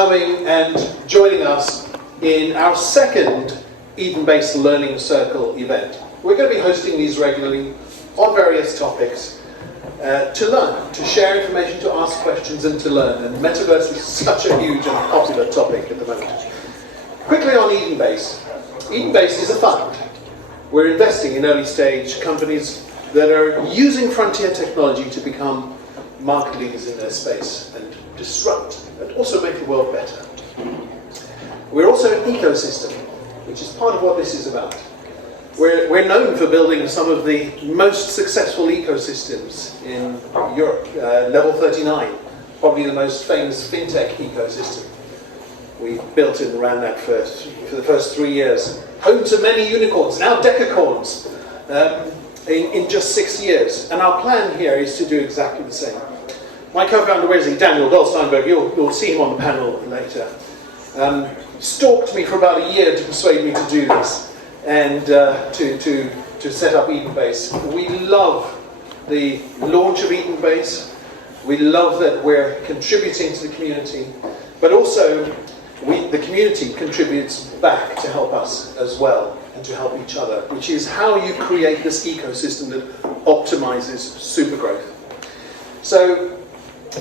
coming and joining us in our second EdenBase Learning Circle event. We're going to be hosting these regularly on various topics to learn, to share information, to ask questions and to learn. And Metaverse is such a huge and popular topic at the moment. Quickly on EdenBase. EdenBase is a fund. We're investing in early stage companies that are using frontier technology to become market leaders in their space and disrupt and also make the world better. We're also an ecosystem, which is part of what this is about. We're known for building some of the most successful ecosystems in Europe. Level 39, probably the most famous fintech ecosystem. We built it and ran that for the first 3 years. Home to many unicorns, now decacorns, in just 6 years. And our plan here is to do exactly the same. My co-founder, where is he? Daniel Doll-Steinberg, you'll see him on the panel later. Stalked me for about a year to persuade me to do this and to set up EdenBase. We love the launch of EdenBase. We love that we're contributing to the community, but also the community contributes back to help us as well and to help each other, which is how you create this ecosystem that optimizes super growth. So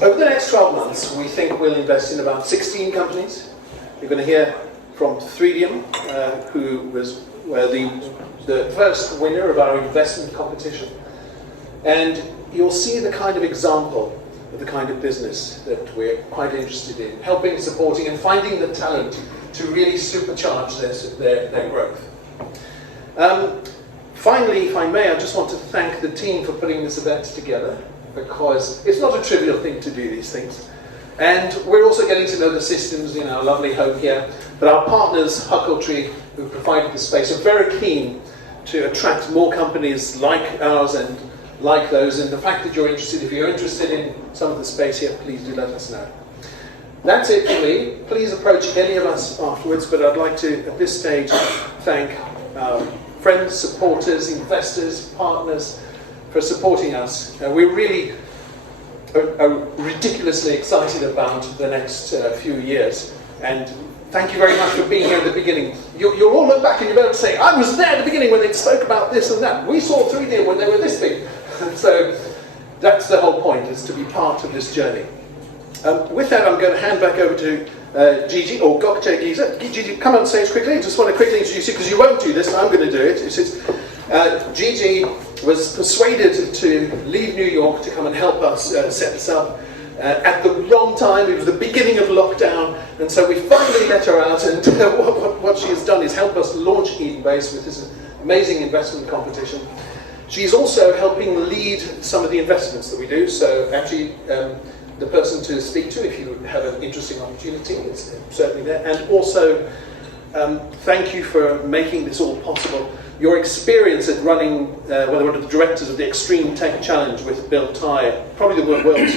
over the next 12 months, we think we'll invest in about 16 companies. You're going to hear from Threedium, who was the first winner of our investment competition. And you'll see the kind of example of the kind of business that we're quite interested in, helping, supporting, and finding the talent to really supercharge their growth. Finally, if I may, I just want to thank the team for putting this event together, because it's not a trivial thing to do these things. And we're also getting to know the systems in our lovely home here. But our partners, Huckletree, who provided the space, are very keen to attract more companies like ours and like those. And the fact that you're interested, if you're interested in some of the space here, please do let us know. That's it for me. Please approach any of us afterwards, but I'd like to, at this stage, thank friends, supporters, investors, partners for supporting us. We're really are ridiculously excited about the next few years, and thank you very much for being here at the beginning. You'll all look back and you'll be able to say, I was there at the beginning when they spoke about this and that. We saw Threedium when they were this big. So that's the whole point, is to be part of this journey. With that, I'm going to hand back over to Gigi, or Gokce Gizer. Gigi, come on stage quickly. I just want to quickly introduce you, because you won't do this, I'm going to do it. Gigi was persuaded to leave New York to come and help us set this up at the wrong time. It was the beginning of lockdown, and so we finally let her out, and what she has done is help us launch EdenBase with this amazing investment competition. She's also helping lead some of the investments that we do, so actually the person to speak to if you have an interesting opportunity, it's certainly there. And also, thank you for making this all possible. Your experience at running, one of the directors of the Extreme Tech Challenge with Bill Tye, probably the world's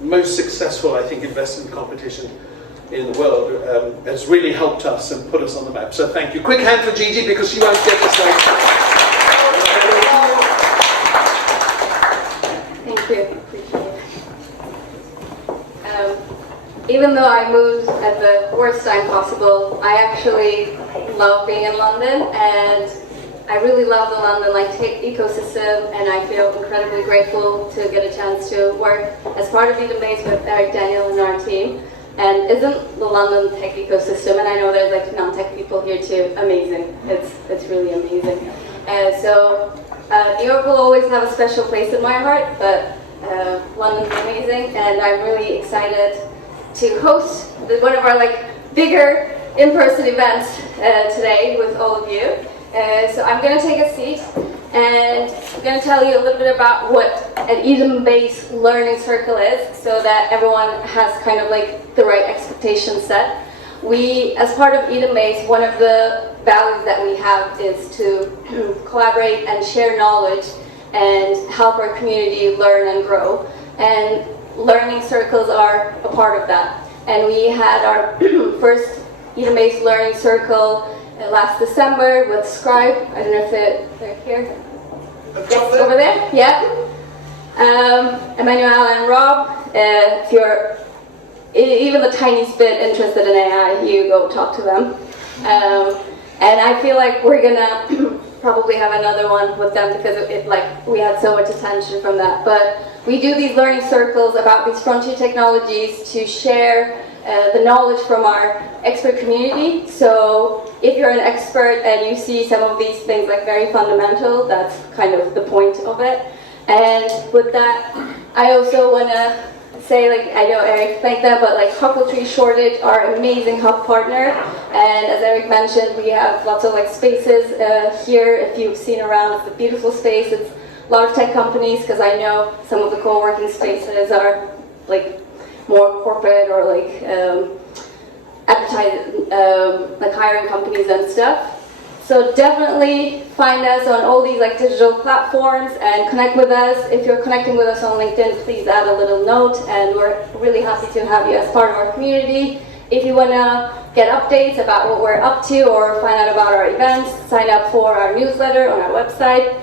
most successful, I think, investment competition in the world, has really helped us and put us on the map. So thank you. Quick hand for Gigi, because she won't get this later. Thank you. Appreciate it. Even though I moved at the worst time possible, I actually love being in London, and I really love the London tech ecosystem, and I feel incredibly grateful to get a chance to work as part of EdenBase with Eric, Daniel, and our team. And isn't the London tech ecosystem, and I know there's non-tech people here too, amazing. It's really amazing. So New York will always have a special place in my heart, but London's amazing, and I'm really excited to host one of our bigger in-person events today with all of you. So I'm going to take a seat, and I'm going to tell you a little bit about what an EdenBase Learning Circle is, so that everyone has kind of the right expectation set. We, as part of EdenBase, one of the values that we have is to collaborate and share knowledge and help our community learn and grow. And learning circles are a part of that. And we had our first EdenBase Learning Circle last December with Scribe. I don't know if they're here. Yes, over there. Yeah. Emmanuel and Rob, if you're even the tiniest bit interested in AI, you go talk to them. And I feel like we're gonna probably have another one with them because we had so much attention from that. But we do these learning circles about these frontier technologies to share the knowledge from our expert community. So if you're an expert and you see some of these things like very fundamental, that's kind of the point of it. And with that, I also want to say, I know Eric thanked them, but Huckletree Shortage, our amazing hub partner. And as Eric mentioned, we have lots of spaces here. If you've seen around, it's a beautiful space. It's a lot of tech companies, because I know some of the co-working spaces are more corporate or advertising, hiring companies and stuff. So definitely find us on all these digital platforms and connect with us. If you're connecting with us on LinkedIn, please add a little note, and we're really happy to have you as part of our community. If you want to get updates about what we're up to or find out about our events, sign up for our newsletter on our website.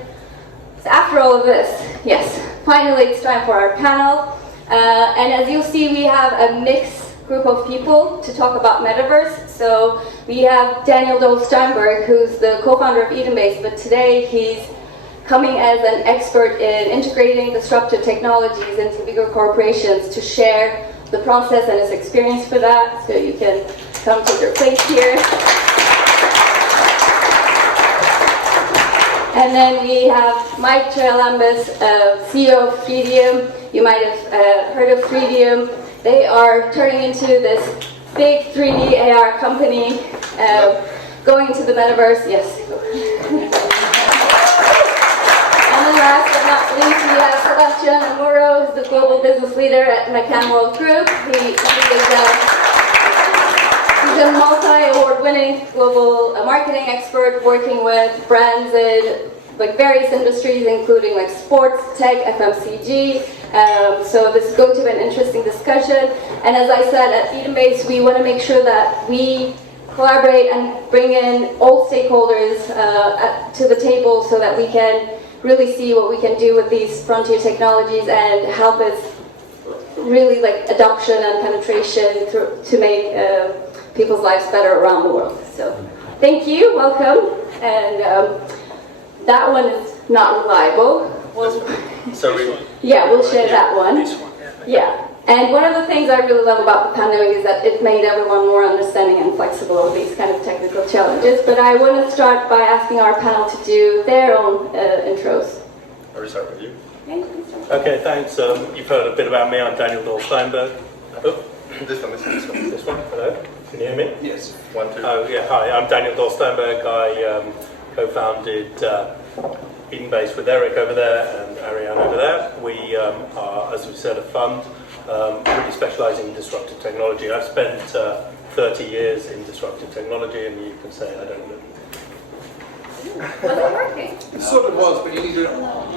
So after all of this, yes, finally it's time for our panel. And as you'll see, we have a mixed group of people to talk about Metaverse. So we have Daniel Doll-Steinberg, who's the co-founder of EdenBase, but today he's coming as an expert in integrating disruptive technologies into bigger corporations to share the process and his experience for that. So you can come take your place here. And then we have Mike Charalambous, CEO of Threedium. You might have heard of Threedium. They are turning into this big 3D AR company, going into the Metaverse. Yes. And then last but not least, we have Sebastiano Mura, who's the global business leader at McCann WorldGroup. He's a multi-award-winning global marketing expert working with brands in various industries, including sports, tech, FMCG. So this is going to be an interesting discussion. And as I said, at EdenBase, we want to make sure that we collaborate and bring in all stakeholders to the table so that we can really see what we can do with these frontier technologies and help us really adoption and penetration to make people's lives better around the world. So thank you, welcome. And that one is not reliable. We'll share that one. Yeah. And one of the things I really love about the pandemic is that it made everyone more understanding and flexible of these kind of technical challenges. But I want to start by asking our panel to do their own intros. I'll start with you. Okay, thanks. You've heard a bit about me. I'm Daniel Steinberg. Oh. This one. This one. Hello. Can you hear me? Yes. 1, 2. Oh, yeah. Hi, I'm Daniel Steinberg. I co-founded EdenBase with Eric over there and Ariane over there. We are, as we said, a fund really specialising in disruptive technology. I've spent 30 years in disruptive technology, and you can say I don't know. Was it working? It sort of was, but you need to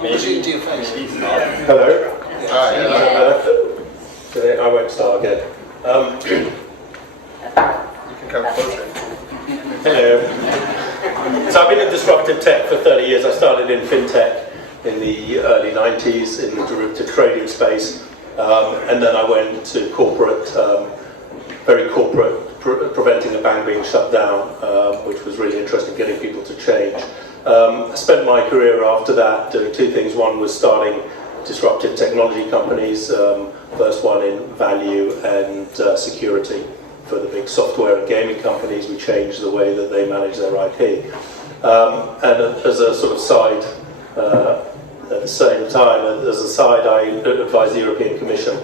push it into your face. Hello. Hi. I won't start again. You can come closer. Hello. So I've been in disruptive tech for 30 years. I started in fintech in the early 90s in the derivative trading space, and then I went to corporate, very corporate, preventing a bank being shut down, which was really interesting, getting people to change. I spent my career after that doing two things. One was starting disruptive technology companies, first one in value and security. For the big software and gaming companies, we changed the way that they manage their IP. And as a sort of side, at the same time, as a side, I advised the European Commission,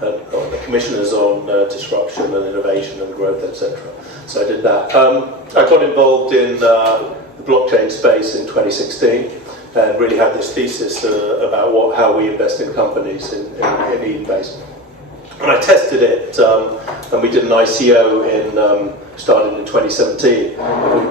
the commissioners on disruption and innovation and growth, etc. So I did that. I got involved in the blockchain space in 2016 and really had this thesis about how we invest in companies in EdenBase. And I tested it, and we did an ICO started in 2017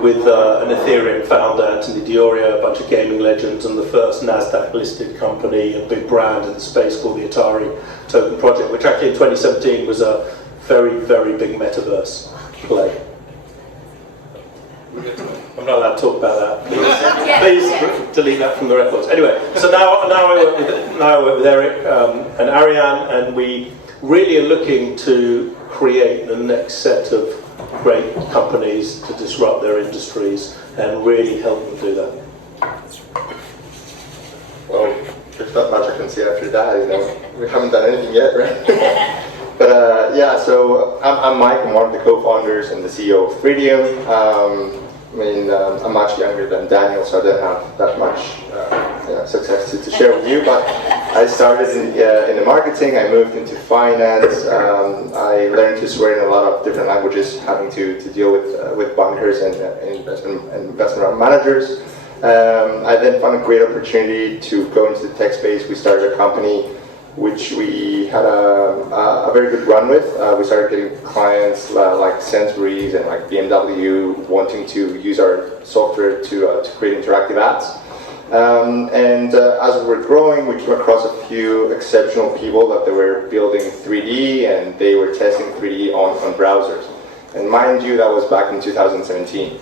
with an Ethereum founder, Anthony Dioria, a bunch of gaming legends, and the first NASDAQ-listed company, a big brand in the space called the Atari Token project, which actually in 2017 was a very, very big Metaverse play. I'm not allowed to talk about that. Please delete that from the records. Anyway, so now I work with Eric and Ariane, and we really are looking to create the next set of great companies to disrupt their industries and really help them do that. Well, there's not much I can say after that, you know. We haven't done anything yet, right? But yeah, so I'm Mike, I'm one of the co-founders and the CEO of Threedium. I'm much younger than Daniel, so I don't have that much success to share with you, but I started in the marketing, I moved into finance, I learned to swear in a lot of different languages, having to deal with bankers and investment managers. I then found a great opportunity to go into the tech space. We started a company which we had a very good run with. We started getting clients like Sainsbury's and like BMW wanting to use our software to create interactive ads. As we were growing, we came across a few exceptional people that they were building 3D and they were testing 3D on browsers. And mind you, that was back in 2017.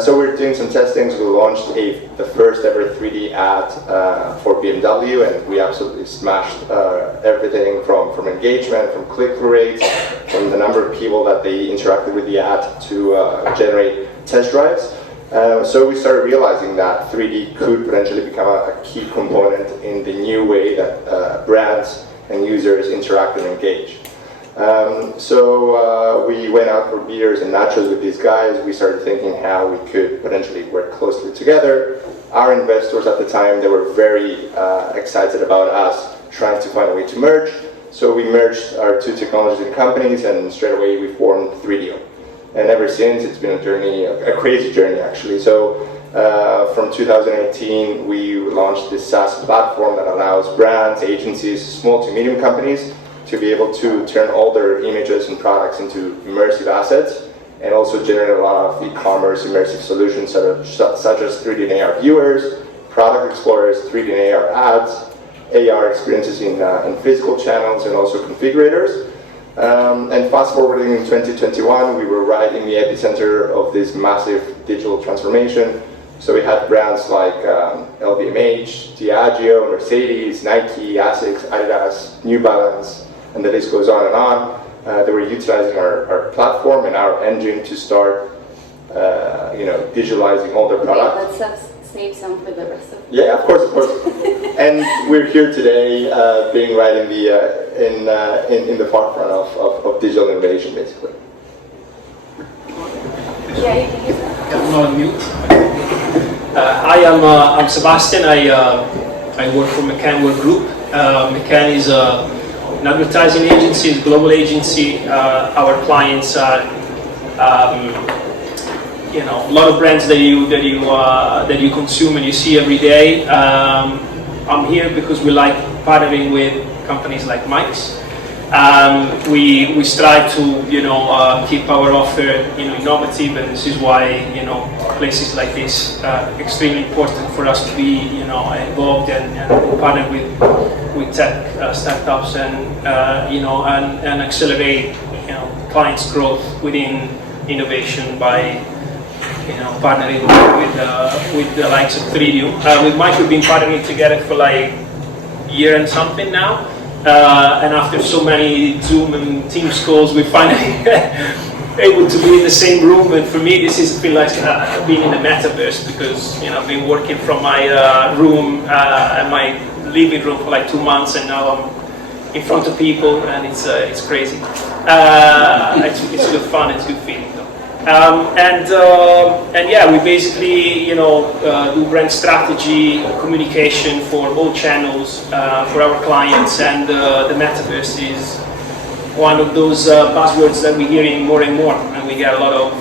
So we were doing some testings. We launched the first ever 3D ad for BMW, and we absolutely smashed everything from engagement, from click-through rates, from the number of people that they interacted with the ad to generate test drives. So we started realizing that 3D could potentially become a key component in the new way that brands and users interact and engage. So we went out for beers and nachos with these guys. We started thinking how we could potentially work closely together. Our investors at the time, they were very excited about us trying to find a way to merge. So we merged our two technologies and companies, and straight away we formed Threedium. And ever since, it's been a journey, a crazy journey actually. So from 2018, we launched this SaaS platform that allows brands, agencies, small to medium companies to be able to turn all their images and products into immersive assets, and also generate a lot of e-commerce immersive solutions such as 3D and AR viewers, product explorers, 3D and AR ads, AR experiences in physical channels, and also configurators. And fast forwarding in 2021, we were right in the epicenter of this massive digital transformation. So we had brands like LVMH, Diageo, Mercedes, Nike, Asics, Adidas, New Balance, and the list goes on and on. They were utilizing our platform and our engine to start, digitalizing all their products. Let's save some for the rest of it. Yeah, of course. And we're here today, being right in the forefront of digital innovation, basically. Yeah, you can use that. I'm not on mute. I'm Sebastian. I work for McCann WorldGroup. McCann is an advertising agency, it's a global agency. Our clients are, a lot of brands that you consume and you see every day. I'm here because we like partnering with companies like Mike's. We strive to keep our offer innovative, and this is why places like this are extremely important for us to be involved and partner with tech startups and accelerate clients' growth within innovation by partnering with the likes of Threedium. With Mike, we've been partnering together for like a year and something now. And after so many Zoom and Teams calls, we're finally able to be in the same room. And for me, this is feel like being in the Metaverse, because I've been working from my room and my living room for like 2 months, and now I'm in front of people, and it's crazy. It's good fun. It's good feeling. And yeah, we basically do brand strategy, communication for all channels for our clients, and the Metaverse is one of those buzzwords that we're hearing more and more, and we get a lot of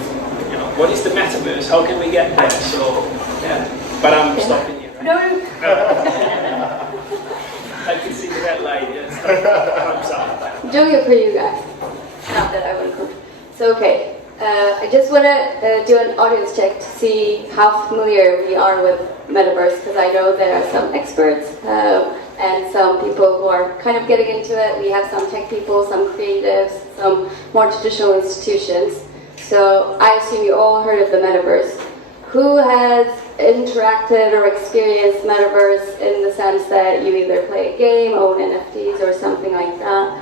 what is the Metaverse? How can we get there? So yeah, but I'm stopping here. Right? I can see the red light. Yes, thumbs up. Joking for you guys. Not that I would come. So okay. I just want to do an audience check to see how familiar we are with Metaverse, because I know there are some experts and some people who are kind of getting into it. We have some tech people, some creatives, some more traditional institutions. So I assume you all heard of the Metaverse. Who has interacted or experienced Metaverse in the sense that you either play a game, own NFTs, or something like that?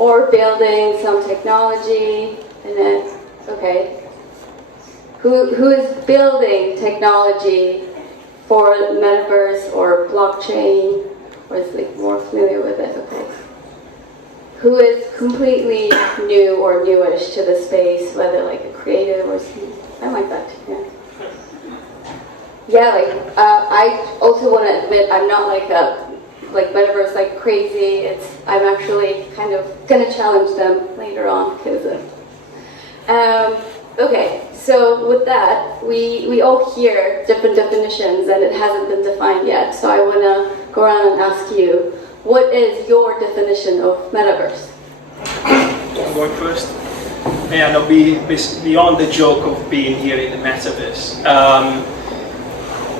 or building some technology, and then, okay. Who is building technology for Metaverse or blockchain, or is like more familiar with it, okay. Who is completely new or newish to the space, whether like a creative or something. I like that, yeah. Yeah, like, I also want to admit I'm not like Metaverse like crazy. I'm actually kind of gonna challenge them later on because okay, so with that, we all hear different definitions and it hasn't been defined yet. So I want to go around and ask you, what is your definition of Metaverse? I'll go first. Yeah, no, beyond the joke of being here in the Metaverse.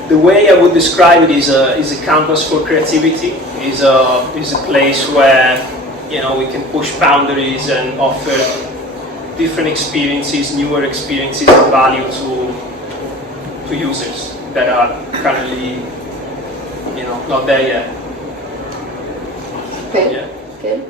The way I would describe it is a canvas for creativity. Is a place where we can push boundaries and offer different experiences, newer experiences and value to users that are currently not there yet. Okay. Yeah. Good.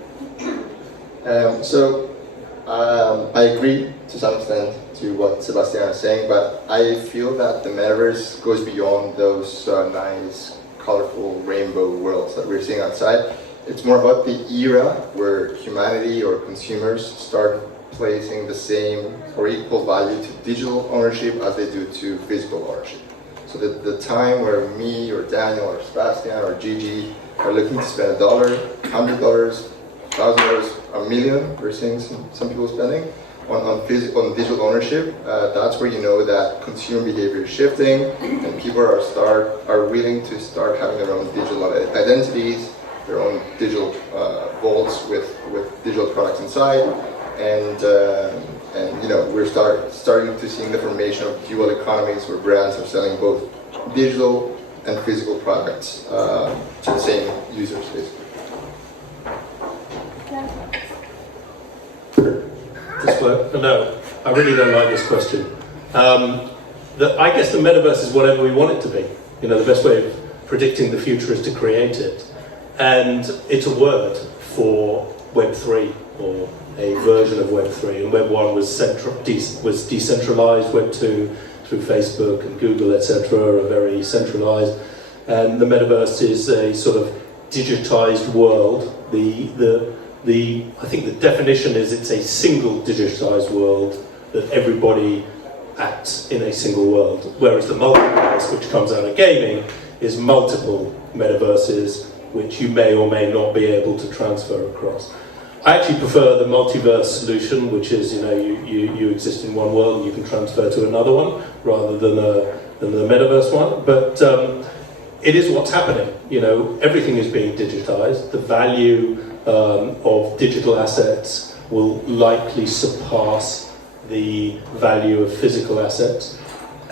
I agree to some extent to what Sebastiano is saying, but I feel that the Metaverse goes beyond those nice, colorful rainbow worlds that we're seeing outside. It's more about the era where humanity or consumers start placing the same or equal value to digital ownership as they do to physical ownership. So the time where me or Daniel or Sebastian or Gigi are looking to spend $1, $100, $1,000, $1 million, we're seeing some people spending on digital ownership, that's where you know that consumer behavior is shifting and people are willing to start having their own digital identities, their own digital vaults with digital products inside, and we're starting to see the formation of dual economies where brands are selling both digital and physical products to the same users, basically. No, I really don't like this question. I guess the Metaverse is whatever we want it to be. The best way of predicting the future is to create it. And it's a word for Web3, or a version of Web3. And Web1 was decentralized, Web2 through Facebook and Google, etc., are very centralized. And the Metaverse is a sort of digitized world. I think the definition is it's a single digitized world that everybody acts in a single world. Whereas the multiverse, which comes out of gaming, is multiple metaverses which you may or may not be able to transfer across. I actually prefer the multiverse solution, which is you exist in one world and you can transfer to another one, rather than the metaverse one. But it is what's happening. Everything is being digitized. The value of digital assets will likely surpass the value of physical assets.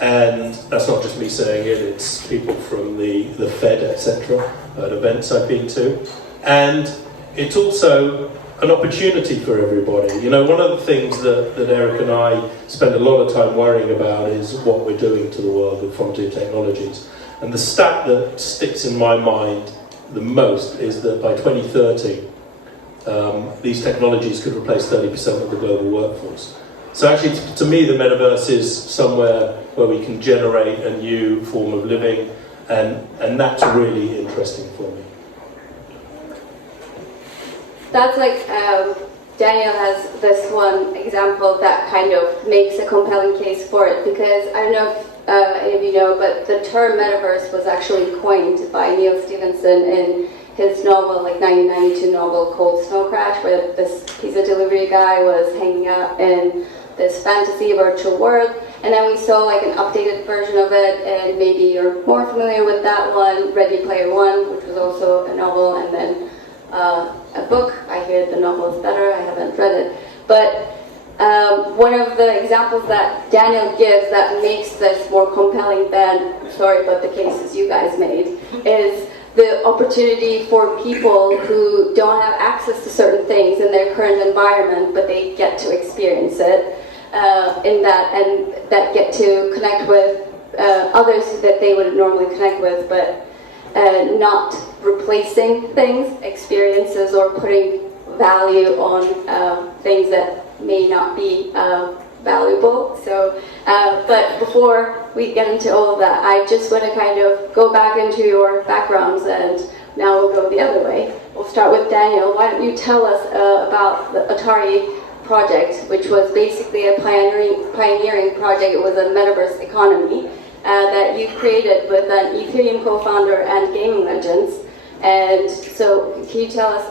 And that's not just me saying it, it's people from the Fed, etc., at events I've been to. And it's also an opportunity for everybody. One of the things that Eric and I spend a lot of time worrying about is what we're doing to the world with frontier technologies. And the stat that sticks in my mind the most is that by 2030, these technologies could replace 30% of the global workforce. So actually, to me, the metaverse is somewhere where we can generate a new form of living, and that's really interesting for me. That's like, Daniel has this one example that kind of makes a compelling case for it, because I don't know if any of you know, but the term metaverse was actually coined by Neil Stephenson in his novel, like 1992 novel called Snow Crash, where this pizza delivery guy was hanging out in this fantasy virtual world. And then we saw like an updated version of it, and maybe you're more familiar with that one, Ready Player One, which was also a novel, and then a book. I hear the novel is better, I haven't read it. But one of the examples that Daniel gives that makes this more compelling than, sorry, but the cases you guys made, is the opportunity for people who don't have access to certain things in their current environment, but they get to experience it in that, and that get to connect with others that they would normally connect with, but not replacing things, experiences, or putting value on things that may not be valuable. So, but before we get into all of that, I just want to kind of go back into your backgrounds, and now we'll go the other way. We'll start with Daniel. Why don't you tell us about the Atari project, which was basically a pioneering project. It was a metaverse economy that you created with an Threedium co-founder and gaming legends. And so, can you tell us?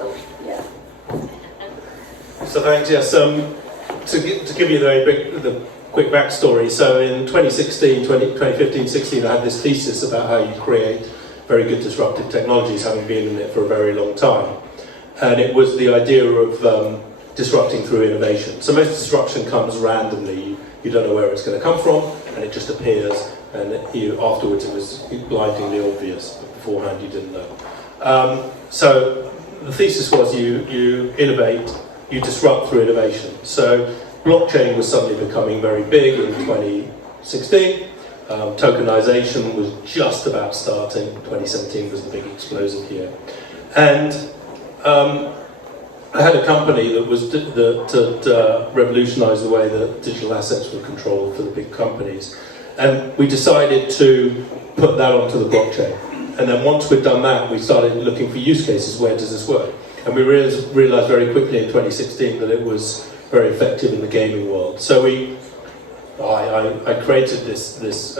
Yeah. So thanks. Yes. To give you the quick backstory. So in 2015-16, I had this thesis about how you create very good disruptive technologies, having been in it for a very long time, and it was the idea of disrupting through innovation. So most disruption comes randomly. You don't know where it's going to come from, and it just appears, and afterwards it was blindingly obvious, but beforehand you didn't know. So the thesis was you innovate, you disrupt through innovation. So blockchain was suddenly becoming very big in 2016. Tokenization was just about starting. 2017 was the big explosive year. And I had a company that revolutionized the way that digital assets were controlled for the big companies. And we decided to put that onto the blockchain. And then once we'd done that, we started looking for use cases. Where does this work? And we realized very quickly in 2016 that it was very effective in the gaming world. So I created this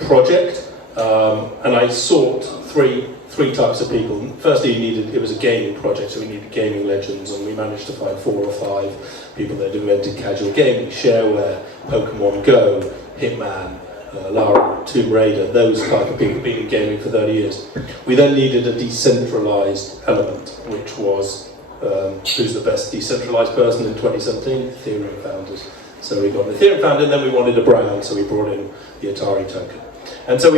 project, and I sought three types of people. Firstly, it was a gaming project, so we needed gaming legends, and we managed to find 4 or 5 people that invented casual gaming, shareware, Pokemon Go, Hitman, Lara, Tomb Raider, those type of people been in gaming for 30 years. We then needed a decentralized element, which was who's the best decentralized person in 2017? Ethereum founders. So we got an Ethereum founder, and then we wanted a brand, so we brought in the Atari Token. And so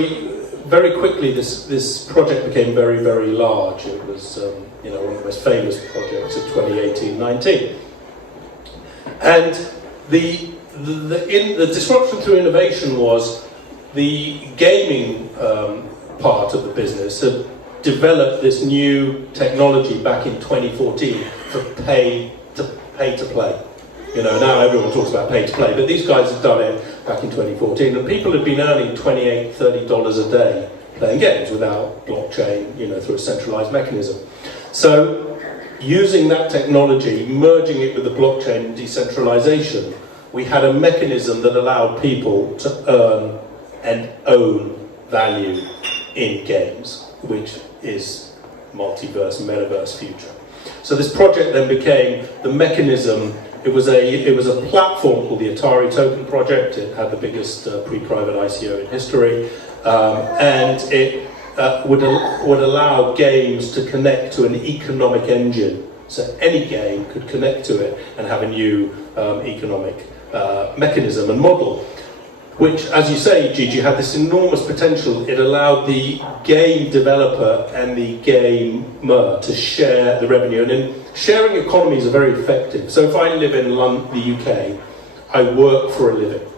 very quickly this project became very, very large. It was one of the most famous projects of 2018-19. And the disruption through innovation was the gaming part of the business had developed this new technology back in 2014 for pay to play. Now everyone talks about pay to play, but these guys had done it back in 2014, and people had been earning $28, $30 a day playing games without blockchain, through a centralized mechanism. So using that technology, merging it with the blockchain and decentralization, we had a mechanism that allowed people to earn and own value in games, which is multiverse, metaverse future. So this project then became the mechanism. It was a platform called the Atari Token project. It had the biggest pre-private ICO in history, and it would allow games to connect to an economic engine. So any game could connect to it and have a new economic mechanism and model, which, as you say, Gigi, had this enormous potential. It allowed the game developer and the gamer to share the revenue. And in sharing economies are very effective. So if I live in the UK, I work for a living.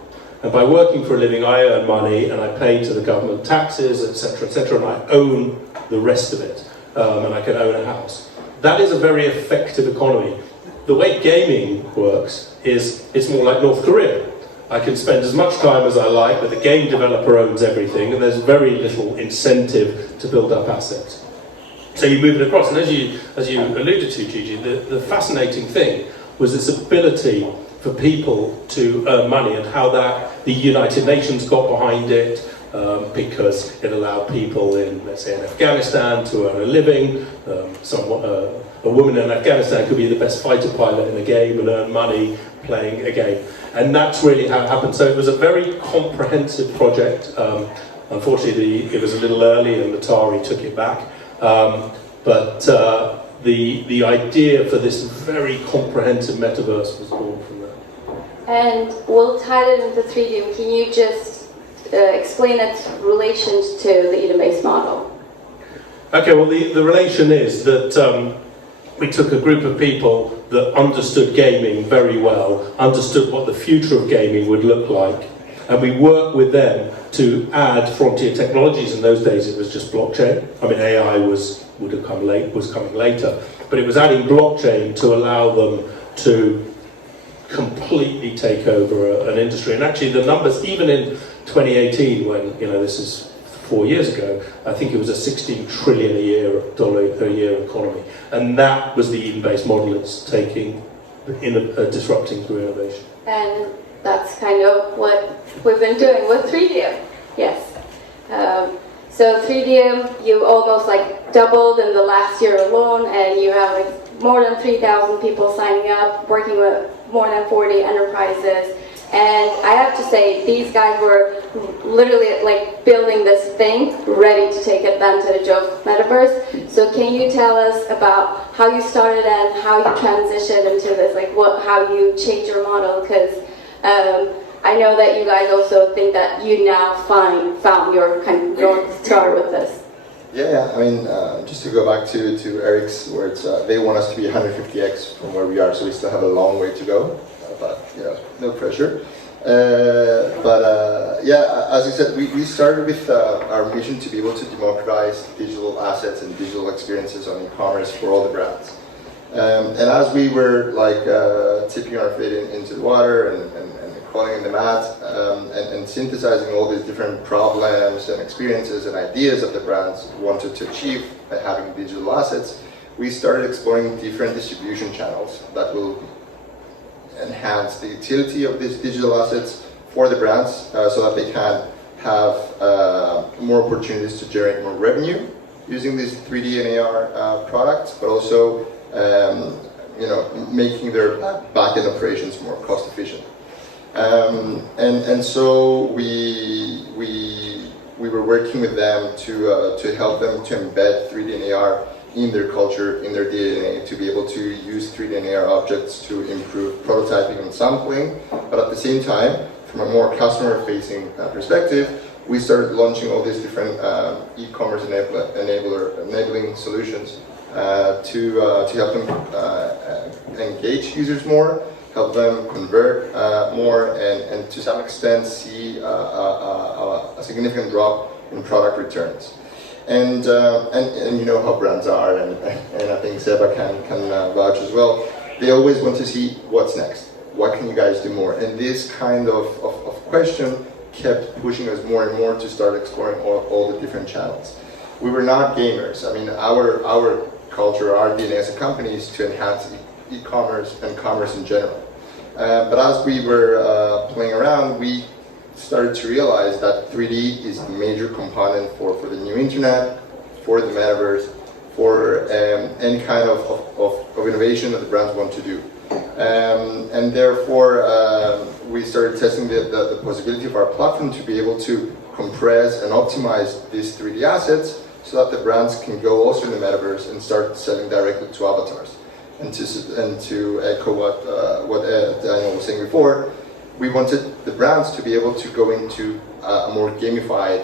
And by working for a living, I earn money and I pay to the government taxes, etc., and I own the rest of it. And I can own a house. That is a very effective economy. The way gaming works is it's more like North Korea. I can spend as much time as I like, but the game developer owns everything, and there's very little incentive to build up assets. So you move it across, and as you alluded to, Gigi, the fascinating thing was this ability for people to earn money, and how that the United Nations got behind it, because it allowed people in, let's say, in Afghanistan to earn a living. A woman in Afghanistan could be the best fighter pilot in a game and earn money playing a game. And that's really how it happened. So it was a very comprehensive project. Unfortunately, it was a little early and Atari took it back. But the idea for this very comprehensive metaverse was born from that. And we'll tie it into Threedium. Can you just explain its relations to the EdenBase model? Okay, well, the relation is that we took a group of people that understood gaming very well, understood what the future of gaming would look like, and we worked with them to add frontier technologies. In those days, it was just blockchain. I mean, AI was coming later, but it was adding blockchain to allow them to completely take over an industry. And actually the numbers, even in 2018, when, this is 4 years ago, I think it was a $16 trillion a year economy. And that was the EdenBase model it's taking, disrupting through innovation. And that's kind of what we've been doing with Threedium. Yes. So Threedium, you almost doubled in the last year alone, and you have more than 3,000 people signing up, working with more than 40 enterprises. And I have to say, these guys were literally building this thing, ready to take advantage of Metaverse. So can you tell us about how you started and how you transitioned into this, how you changed your model? Because I know that you guys also think that you now found your kind of North Star with this. Yeah. I mean, just to go back to Eric's words, they want us to be 150x from where we are, so we still have a long way to go. But no pressure. As I said, we started with our mission to be able to democratize digital assets and digital experiences on e-commerce for all the brands. And as we were tipping our feet into the water and crawling in the mat and synthesizing all these different problems and experiences and ideas that the brands wanted to achieve by having digital assets, we started exploring different distribution channels that will enhance the utility of these digital assets for the brands so that they can have more opportunities to generate more revenue using these 3D and AR products, but also making their back-end operations more cost efficient. And so we were working with them to help them to embed 3D and AR in their culture, in their DNA, to be able to use 3D and AR objects to improve prototyping and sampling. But at the same time, from a more customer-facing perspective, we started launching all these different e-commerce enabling solutions to help them engage users more, help them convert more, and to some extent see a significant drop in product returns. And you know how brands are, and I think Seba can vouch as well. They always want to see what's next. What can you guys do more? And this kind of question kept pushing us more and more to start exploring all the different channels. We were not gamers. I mean, our culture, our DNA as a company is to enhance e-commerce and commerce in general. But as we were playing around, we started to realize that 3D is a major component for the new internet, for the metaverse, for any kind of innovation that the brands want to do. And therefore, we started testing the possibility of our platform to be able to compress and optimize these 3D assets so that the brands can go also in the metaverse and start selling directly to avatars. And to echo what Daniel was saying before, we wanted the brands to be able to go into a more gamified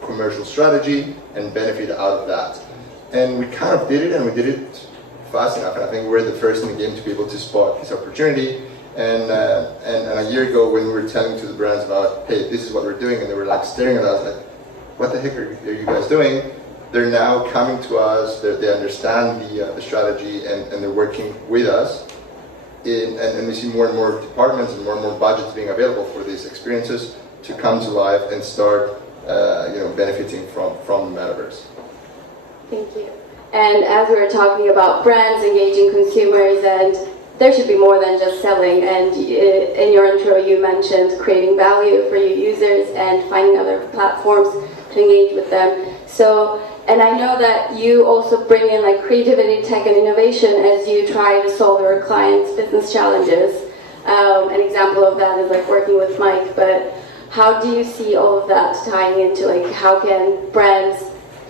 commercial strategy and benefit out of that. And we kind of did it, and we did it fast enough. And I think we were the first in the game to be able to spot this opportunity. And a year ago, when we were telling to the brands about, hey, this is what we're doing, and they were staring at us like, what the heck are you guys doing? They're now coming to us. They understand the strategy, and they're working with us. And we see more and more departments and more budgets being available for these experiences to come to life and start benefiting from the metaverse. Thank you. And as we were talking about brands engaging consumers, and there should be more than just selling, and in your intro you mentioned creating value for your users and finding other platforms to engage with them. So, and I know that you also bring in creativity, tech, and innovation as you try to solve your clients' business challenges. An example of that is working with Mike, but how do you see all of that tying into how can brands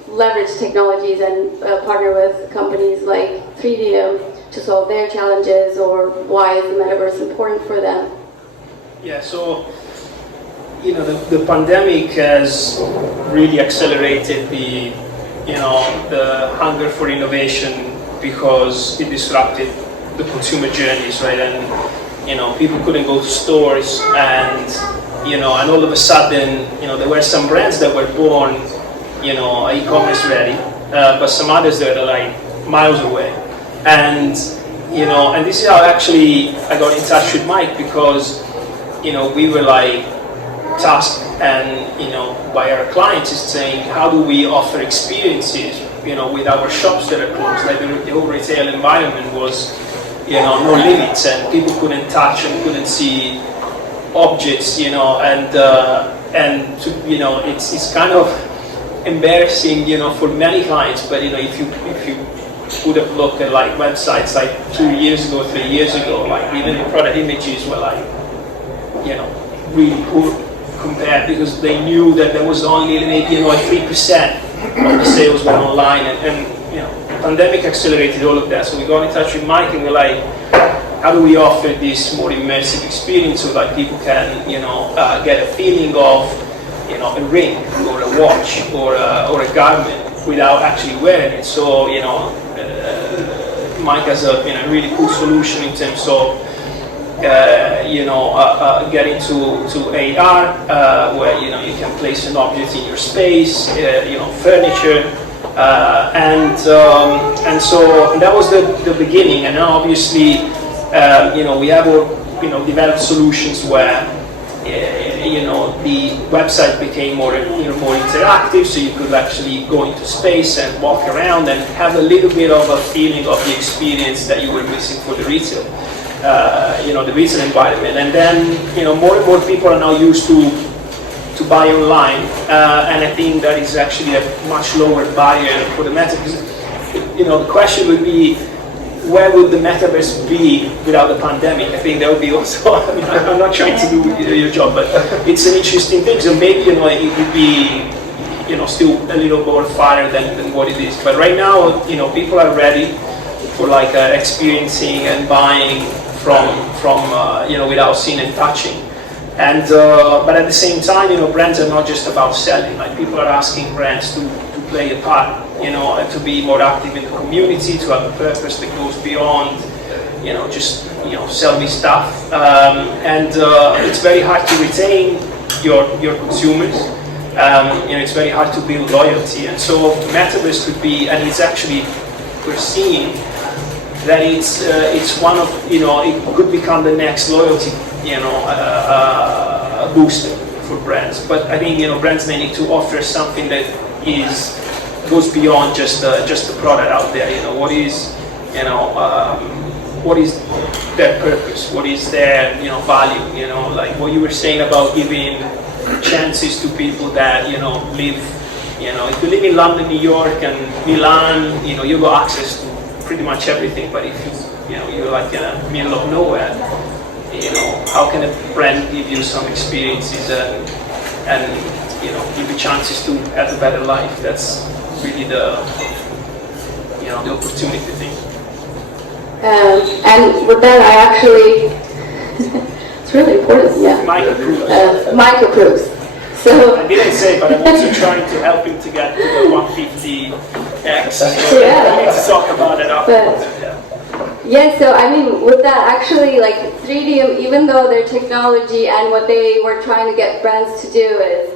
leverage technologies and partner with companies like Threedium to solve their challenges, or why is the metaverse important for them? Yeah, so the pandemic has really accelerated the hunger for innovation because it disrupted the consumer journeys, right? And people couldn't go to stores, and and all of a sudden, there were some brands that were born, e-commerce ready, but some others that are miles away. And and this is how actually I got in touch with Mike, because we were like tasked and by our clients is saying, how do we offer experiences with our shops that are closed? Like the whole retail environment was no limits, and people couldn't touch and couldn't see objects, and it's kind of embarrassing, for many clients. But if you would have looked at like websites like 2 years ago, 3 years ago, like even the product images were like really poor compared, because they knew that there was only maybe 3% of the sales were online, and pandemic accelerated all of that. So we got in touch with Mike and we're like, how do we offer this more immersive experience so like people can get a feeling of a ring or a watch or a garment without actually wearing it. So Mike has a really cool solution in terms of getting to AR, where you can place an object in your space, furniture, and that was the beginning. And now obviously we have developed solutions where the website became more interactive, so you could actually go into space and walk around and have a little bit of a feeling of the experience that you were missing for the retail, the retail environment. And then more and more people are now used to buy online, and I think that is actually a much lower barrier for the metaverse. The question would be, where would the metaverse be without the pandemic? I think that would be also, I'm not trying to do your job, but it's an interesting thing. So maybe, it would be, still a little more fire than what it is. But right now, people are ready for like experiencing and buying from without seeing and touching. And, but at the same time, brands are not just about selling. Like people are asking brands to play a part, and to be more active in the community, to have a purpose that goes beyond, just, sell me stuff. And it's very hard to retain your consumers. It's very hard to build loyalty. And so Metaverse could be, and it's actually, we're seeing that it's one of, it could become the next loyalty, booster for brands. But I think, brands may need to offer something that goes beyond just the product out there. What is their purpose? What is their value? Like what you were saying about giving chances to people that live. If you live in London, New York, and Milan, you got access to pretty much everything. But if you're like in the middle of nowhere, how can a brand give you some experiences and give you chances to have a better life? That's really the opportunity thing. And with that, I actually, it's really important, yeah. Mike approves. Mike approves. So I didn't say, but I'm also trying to help him to get to the 150X. So yeah. We need to talk about it afterwards. Yeah, so I mean, with that, actually, like Threedium, even though their technology and what they were trying to get brands to do is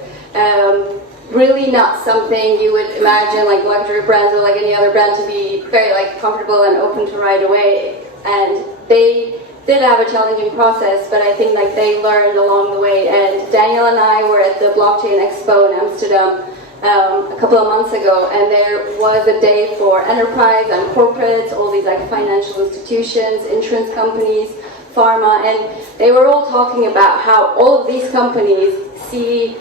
really not something you would imagine like luxury brands or like any other brand to be very like comfortable and open to right away. And they did have a challenging process, but I think like they learned along the way. And Daniel and I were at the Blockchain Expo in Amsterdam a couple of months ago, and there was a day for enterprise and corporates, all these like financial institutions, insurance companies, pharma, and they were all talking about how all of these companies see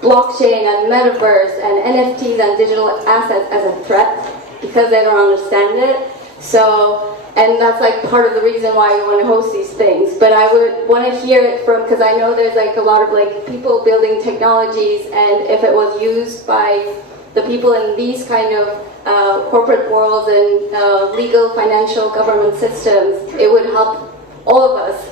blockchain and metaverse and NFTs and digital assets as a threat because they don't understand it. So, and that's like part of the reason why we want to host these things. But I would want to hear it from, because I know there's like a lot of like people building technologies, and if it was used by the people in these kind of corporate worlds and legal, financial, government systems, it would help all of us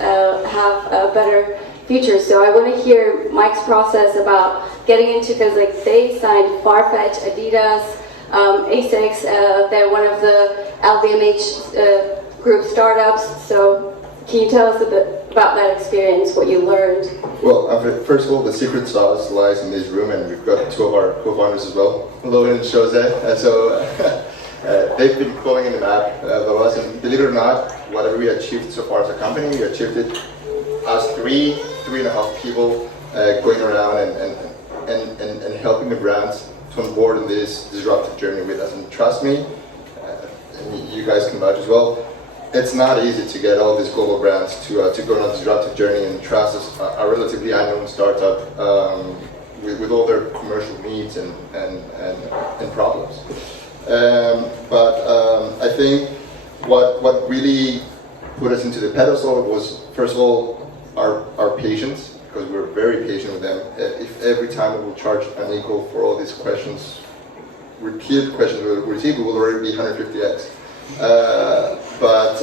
have a better future. So I want to hear Mike's process about getting into, because like they signed Farfetch, Adidas, ASICS, they're one of the LVMH group startups. So can you tell us a bit about that experience, what you learned? Well, first of all, the secret sauce lies in this room, and we've got two of our co-founders as well, Logan and Jose. They've been crawling in the map of us, and believe it or not, whatever we achieved so far as a company, we achieved it as three and a half people going around and helping the brands to onboard in this disruptive journey with us. And trust me, and you guys can vouch as well, it's not easy to get all these global brands to go on a disruptive journey and trust us, a relatively unknown startup with all their commercial needs and problems. But I think what really put us into the pedestal was, first of all, our patience, because we were very patient with them. If every time we will charge an equal for all these questions, repeated questions we receive, we will already be 150x. But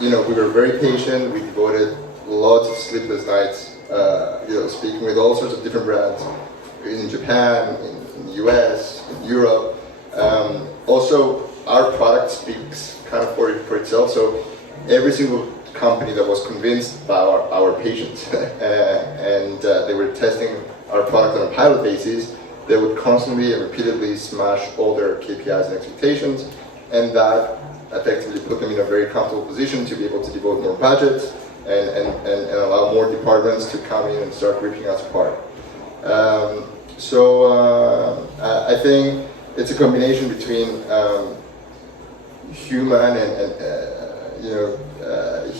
we were very patient. We devoted lots of sleepless nights, speaking with all sorts of different brands in Japan, in the US, in Europe. Also, our product speaks kind of for itself. So every single company that was convinced by our patients and they were testing our product on a pilot basis, they would constantly and repeatedly smash all their KPIs and expectations, and that effectively put them in a very comfortable position to be able to devote more budgets and allow more departments to come in and start ripping us apart. I think it's a combination between human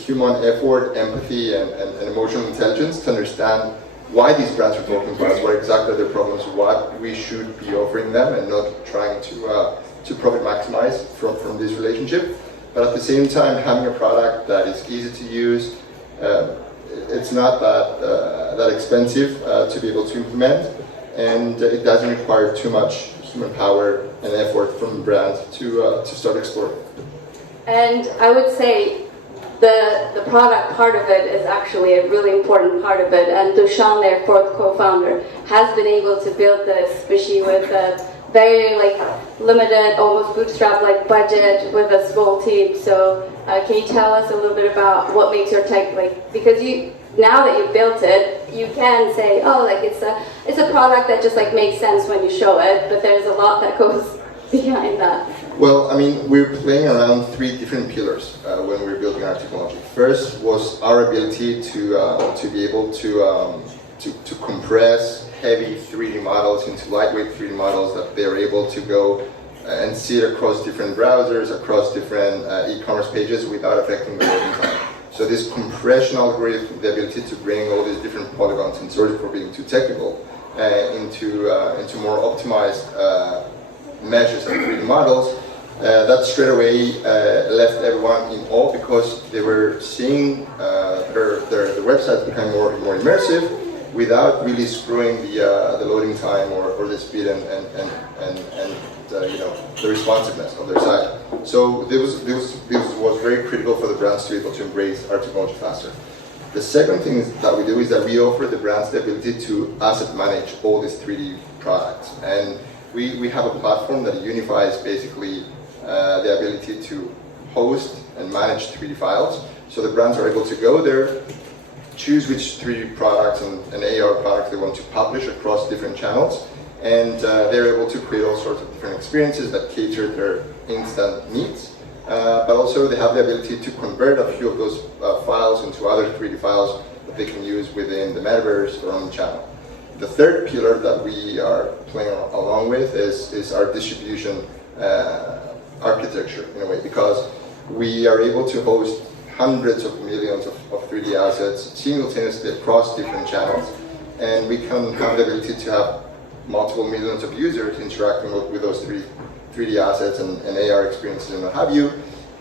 human effort, empathy, and emotional intelligence to understand why these brands are talking to us, what exactly are their problems, what we should be offering them, and not trying to profit maximize from this relationship. But at the same time, having a product that is easy to use, it's not that expensive to be able to implement, and it doesn't require too much human power and effort from the brand to start exploring. And I would say the product part of it is actually a really important part of it. And Dushan, their fourth co-founder, has been able to build this, especially with a very limited, almost bootstrap budget with a small team. So can you tell us a little bit about what makes your tech because now that you built it, you can say, it's a product that just makes sense when you show it, but there's a lot that goes behind that. Well, I mean, we're playing around three different pillars when we were building our technology. First was our ability to be able to compress heavy 3D models into lightweight 3D models that they're able to go and see it across different browsers, across different e-commerce pages without affecting the loading time. So this compression algorithm, the ability to bring all these different polygons, and sorry for being too technical, into more optimized meshes and 3D models, that straight away left everyone in awe because they were seeing their websites become more immersive without really screwing the loading time or the speed and the responsiveness of their site. So this was very critical for the brands to be able to embrace our technology faster. The second thing that we do is that we offer the brands the ability to asset manage all these 3D products. And we have a platform that unifies basically the ability to host and manage 3D files. So the brands are able to go there, choose which 3D products and AR products they want to publish across different channels, and they're able to create all sorts of different experiences that cater their instant needs. But also they have the ability to convert a few of those files into other 3D files that they can use within the Metaverse or on the channel. The third pillar that we are playing along with is our distribution architecture in a way, because we are able to host hundreds of millions of 3D assets simultaneously across different channels, and we can have the ability to have multiple millions of users interacting with those 3D assets and AR experiences and what have you,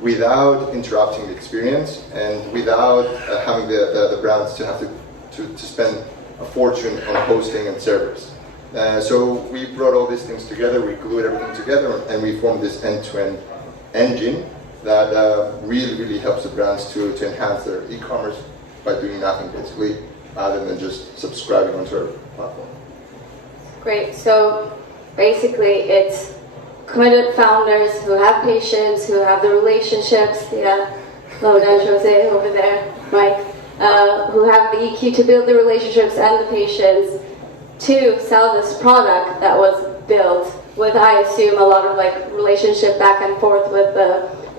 without interrupting the experience and without having the brands to have to spend a fortune on hosting and servers. So we brought all these things together, we glued everything together, and we formed this end-to-end engine that really helps the brands to enhance their e-commerce by doing nothing basically, other than just subscribing onto our platform. Great. So basically, it's committed founders who have patience, who have the relationships. Yeah, hello, Jose over there, Mike, who have the EQ to build the relationships and the patience to sell this product that was built with, I assume, a lot of like relationship back and forth with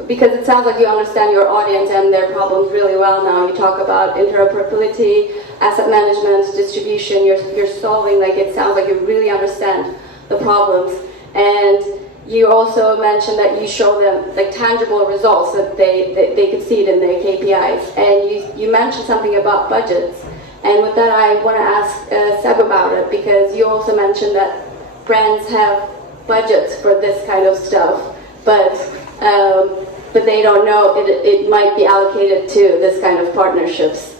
because it sounds like you understand your audience and their problems really well now. You talk about interoperability, asset management, distribution, you're solving, like it sounds like you really understand the problems. And you also mentioned that you show them like tangible results, that they could see it in their KPIs. And you mentioned something about budgets. And with that, I want to ask Seb about it, because you also mentioned that brands have budgets for this kind of stuff, but they don't know it might be allocated to this kind of partnerships.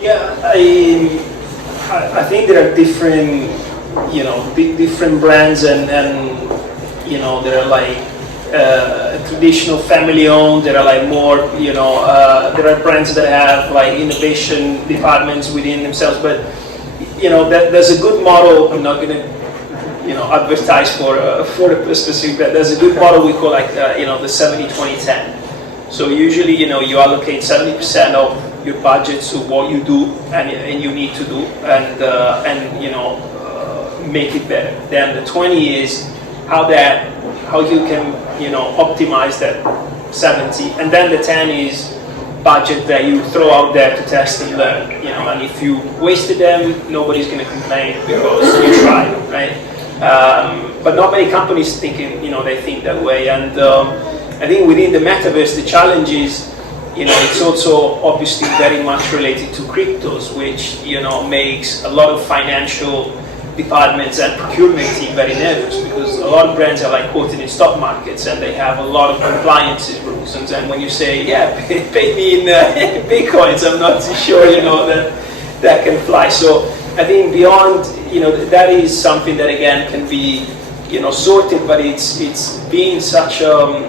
Yeah, I think there are different, different brands, and there are like traditional family-owned. There are like more, there are brands that have like innovation departments within themselves. But there's a good model. I'm not going to advertise for a specific brand. There's a good model we call like the 70-20-10. So usually you allocate 70% of your budget to what you do and you need to do, and make it better. Then the 20 is how you can optimize that 70, and then the 10 is budget that you throw out there to test and learn. And if you wasted them, nobody's going to complain because you tried, right? But not many companies thinking, they think that way. And I think within the metaverse, the challenge is, it's also obviously very much related to cryptos, which makes a lot of financial departments and procurement team very nervous, because a lot of brands are like quoted in stock markets and they have a lot of compliance rules. And when you say, yeah, pay me in bitcoins, I'm not too sure that can fly. So I think beyond that is something that again can be sorted, but it's being such early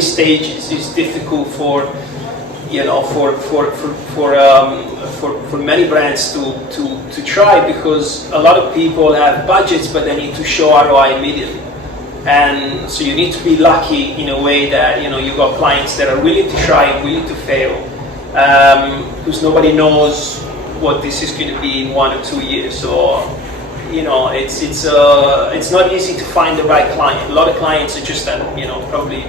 stages. It's difficult for for many brands to try, because a lot of people have budgets but they need to show ROI immediately. And so you need to be lucky in a way that you've got clients that are willing to try and willing to fail, because nobody knows what this is going to be in 1 or 2 years. So it's not easy to find the right client. A lot of clients are just probably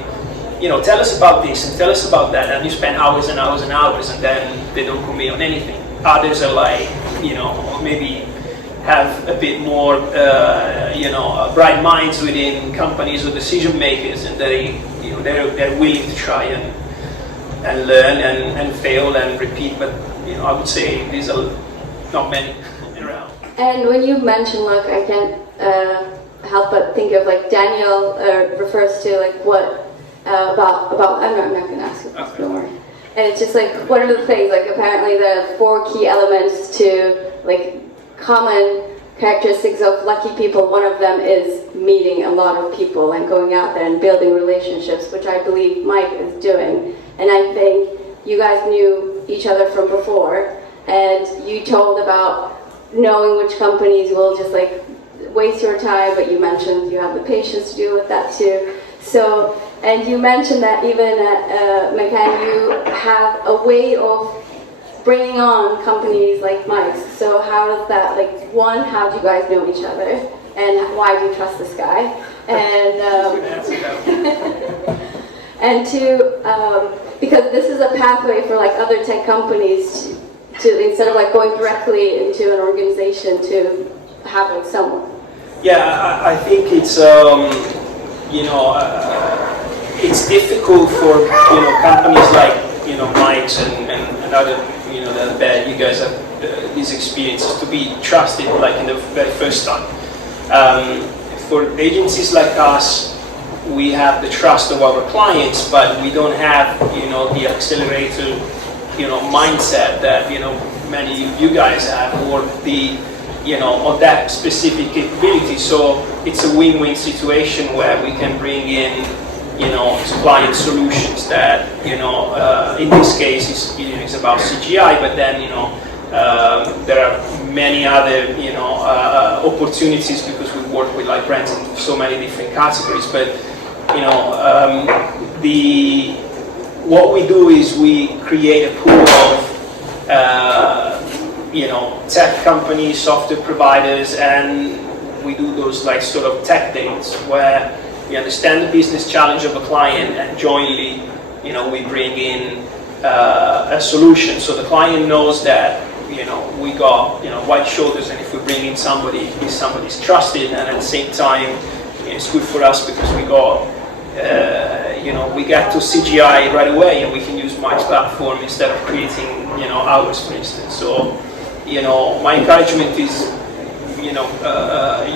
tell us about this and tell us about that, and you spend hours and hours and hours, and then they don't commit on anything. Others are like, maybe have a bit more, bright minds within companies or decision makers, and they're willing to try and learn and fail and repeat. But I would say these are not many around. And when you mention luck, I can't help but think of like Daniel refers to like what. About I'm not going to ask you this more. And it's just like, what are the things, like apparently the 4 key elements to like common characteristics of lucky people. One of them is meeting a lot of people and going out there and building relationships, which I believe Mike is doing. And I think you guys knew each other from before, and you told about knowing which companies will just like waste your time, but you mentioned you have the patience to deal with that too. So, and you mentioned that even at McCann, you have a way of bringing on companies like Mike's. So how does that, like, one, how do you guys know each other? And why do you trust this guy? And and two, because this is a pathway for like other tech companies to instead of like going directly into an organization, to have like someone. Yeah, I think it's it's difficult for companies like Mike's and other that you guys have these experiences to be trusted like in the very first time. For agencies like us, we have the trust of our clients, but we don't have the accelerator mindset that many of you guys have, or the of that specific capability. So it's a win-win situation where we can bring in client solutions that in this case is about CGI, but then there are many other opportunities, because we work with like brands in so many different categories. But what we do is we create a pool of tech companies, software providers, and we do those like sort of tech dates where we understand the business challenge of a client and jointly, we bring in a solution. So the client knows that, we got, white shoulders, and if we bring in somebody, somebody's trusted, and at the same time, it's good for us because we got, we get to CGI right away, and we can use Mike's platform instead of creating, ours, for instance. So, my encouragement is,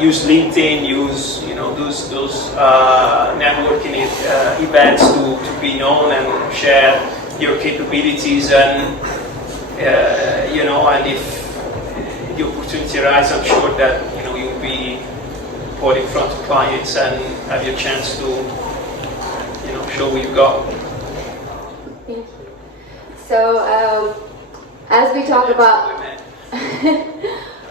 use LinkedIn, use, those networking events to be known and share your capabilities, and and if the opportunity arises, I'm sure that you'll be put in front of clients and have your chance to show what you've got. Thank you. So as we talk about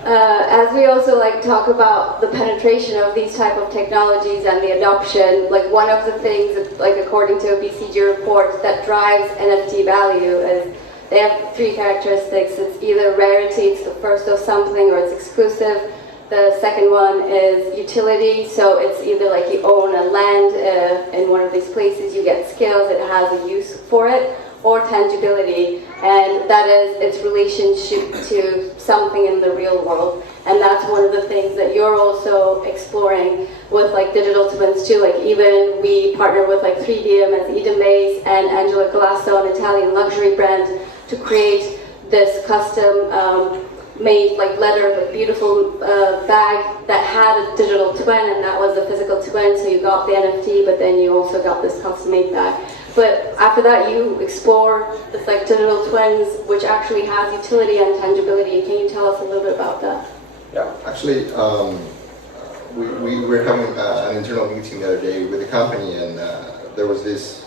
as we also talk about the penetration of these type of technologies and the adoption, one of the things that, according to a BCG report, that drives NFT value is they have 3 characteristics. It's either rarity, it's the first of something, or it's exclusive. The second one is utility, so it's either you own a land in one of these places, you get skills, it has a use for it, or tangibility, and that is its relationship to something in the real world. And that's one of the things that you're also exploring with digital twins too. Even we partner with Threedium as EdenBase and Angela Galasso, an Italian luxury brand, to create this custom made leather, beautiful bag that had a digital twin, and that was the physical twin. So you got the NFT, but then you also got this custom made bag. But after that, you explore this digital twins, which actually has utility and tangibility. Can you tell us a little bit about that? Yeah, actually, we were having an internal meeting the other day with the company, and there was this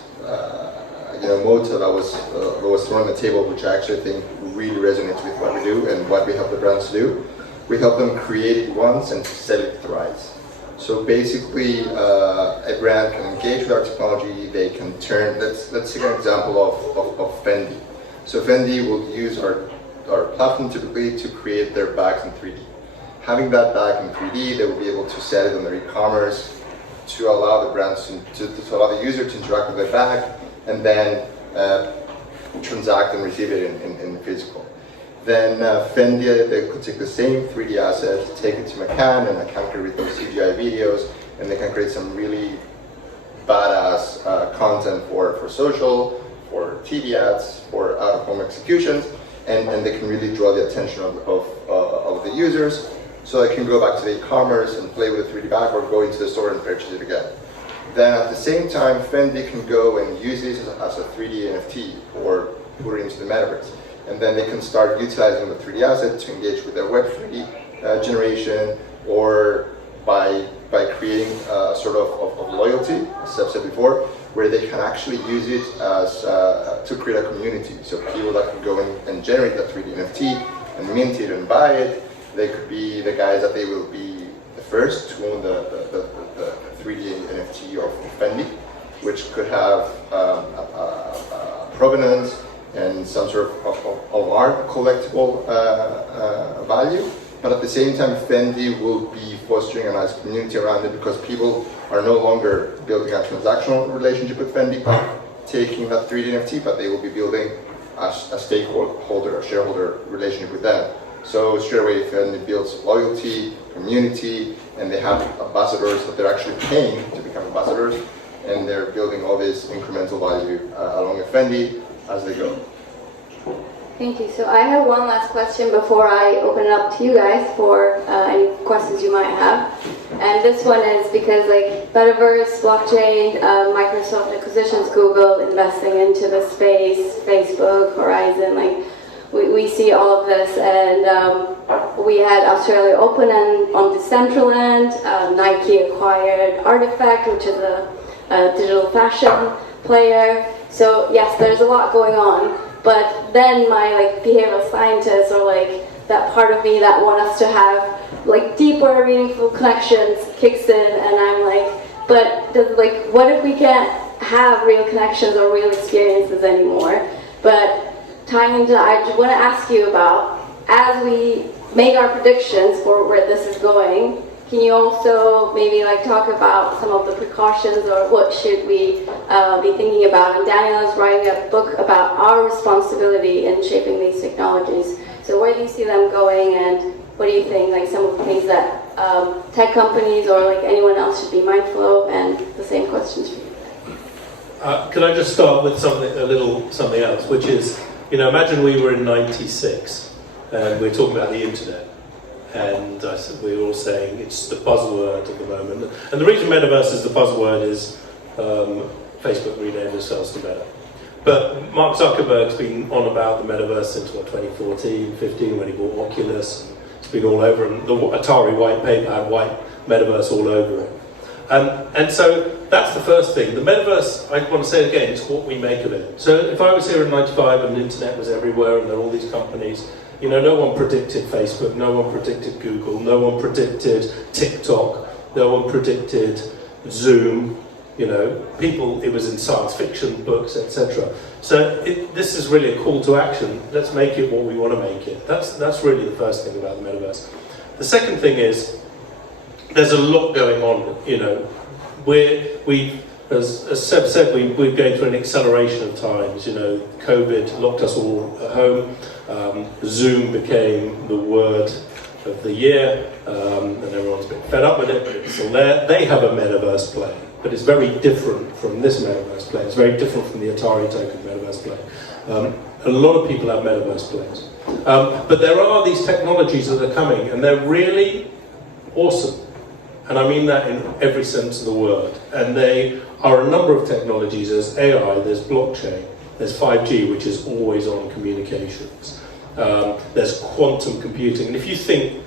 motto that was thrown on the table, which I actually think really resonates with what we do and what we help the brands to do. We help them create it once and sell it thrice. So basically, a brand can engage with our technology. They can turn. Let's take an example of Fendi. So Fendi will use our platform typically to create their bags in 3D. Having that bag in 3D, they will be able to sell it on their e-commerce to allow the brands to allow the user to interact with their bag and then transact and receive it in physical. Then Fendi, they could take the same 3D asset, take it to McCann, and McCann can create those CGI videos, and they can create some really badass content for social, for TV ads, for out-of-home executions, and they can really draw the attention of the users, so they can go back to the e-commerce and play with the 3D bag, or go into the store and purchase it again. Then at the same time, Fendi can go and use this as a 3D NFT or put it into the Metaverse. And then they can start utilizing the 3D asset to engage with their Web 3D generation, or by creating a sort of loyalty, as Seb said before, where they can actually use it as to create a community. So people that can go in and generate that 3D NFT and mint it and buy it, they could be the guys that they will be the first to own the 3D NFT of Fendi, which could have provenance and some sort of art collectible value. But at the same time, Fendi will be fostering a nice community around it, because people are no longer building a transactional relationship with Fendi, taking that 3D NFT, but they will be building a stakeholder, a shareholder relationship with them. So straight away, Fendi builds loyalty, community, and they have ambassadors that they're actually paying to become ambassadors, and they're building all this incremental value along with Fendi as they go. Thank you. So I have one last question before I open it up to you guys for any questions you might have. And this one is because Metaverse, blockchain, Microsoft acquisitions, Google investing into the space, Facebook, Horizon, we see all of this, and we had Australia Open and on Decentraland, Nike acquired Artifact, which is a digital fashion player. So yes, there's a lot going on, but then my behavioral scientists, or that part of me that want us to have deeper, meaningful connections kicks in, and I'm but what if we can't have real connections or real experiences anymore? But tying into, I just want to ask you about, as we make our predictions for where this is going, can you also maybe like talk about some of the precautions or what should we be thinking about? And Daniel is writing a book about our responsibility in shaping these technologies. So where do you see them going, and what do you think, like some of the things that tech companies or like anyone else should be mindful of? And the same questions for you. Can I just start with something else, which is, imagine we were in '96 and we're talking about the internet, and we were all saying it's the buzzword at the moment. And the reason Metaverse is the buzzword is Facebook renamed themselves to Meta. But Mark Zuckerberg's been on about the Metaverse since 2014, 15 when he bought Oculus. It's been all over, and the Atari white paper had white Metaverse all over it. And so that's the first thing. The Metaverse, I want to say again, it's what we make of it. So if I was here in '95 and the internet was everywhere and there were all these companies, no one predicted Facebook, no one predicted Google, no one predicted TikTok, no one predicted Zoom. People, it was in science fiction books, etc. So this is really a call to action. Let's make it what we want to make it. That's really the first thing about the Metaverse. The second thing is, there's a lot going on. As Seb said, we're going through an acceleration of times. COVID locked us all at home. Zoom became the word of the year, and everyone's a bit fed up with it, but it's still there. They have a Metaverse play, but it's very different from this Metaverse play. It's very different from the Atari Token Metaverse play. A lot of people have Metaverse plays. But there are these technologies that are coming, and they're really awesome. And I mean that in every sense of the word. And they are a number of technologies. There's AI, there's blockchain, there's 5G, which is always on communications. There's quantum computing. And if you think,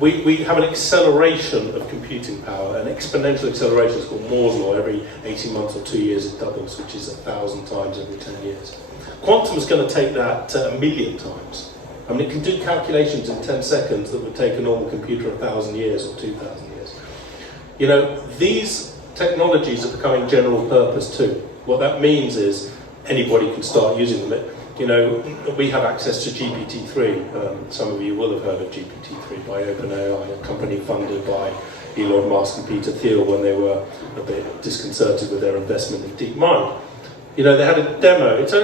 we have an acceleration of computing power, an exponential acceleration. It's called Moore's law. Every 18 months or 2 years it doubles, which is 1,000 times every 10 years. Quantum is going to take that 1 million times. I mean, it can do calculations in 10 seconds that would take a normal computer 1,000 years or 2,000 years. These technologies are becoming general purpose too. What that means is anybody can start using them. We have access to GPT-3. Some of you will have heard of GPT-3 by OpenAI, a company funded by Elon Musk and Peter Thiel when they were a bit disconcerted with their investment in DeepMind. They had a demo. It was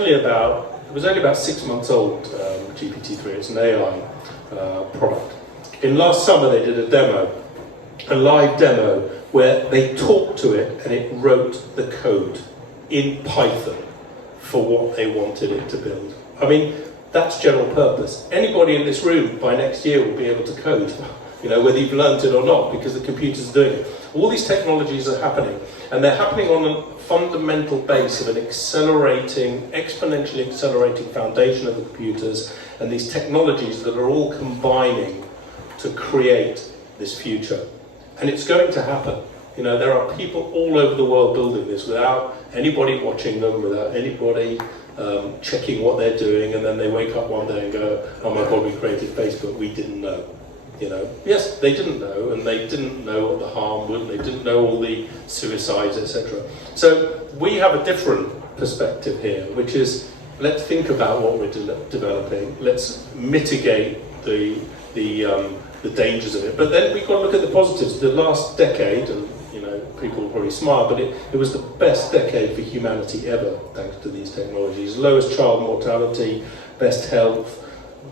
only about 6 months old, GPT-3. It's an AI product. In last summer, they did a live demo, where they talked to it and it wrote the code in Python for what they wanted it to build. I mean, that's general purpose. Anybody in this room by next year will be able to code, whether you've learned it or not, because the computer's doing it. All these technologies are happening, and they're happening on a fundamental base of an exponentially accelerating foundation of the computers, and these technologies that are all combining to create this future. And it's going to happen. There are people all over the world building this without anybody watching them, without anybody checking what they're doing, and then they wake up one day and go, oh my God, we created Facebook, we didn't know. Yes, they didn't know, and they didn't know what the harm would, they didn't know all the suicides, etc. So we have a different perspective here, which is, let's think about what we're developing, let's mitigate the dangers of it. But then we've got to look at the positives. The last decade, and people will probably smile, but it was the best decade for humanity ever, thanks to these technologies. Lowest child mortality, best health,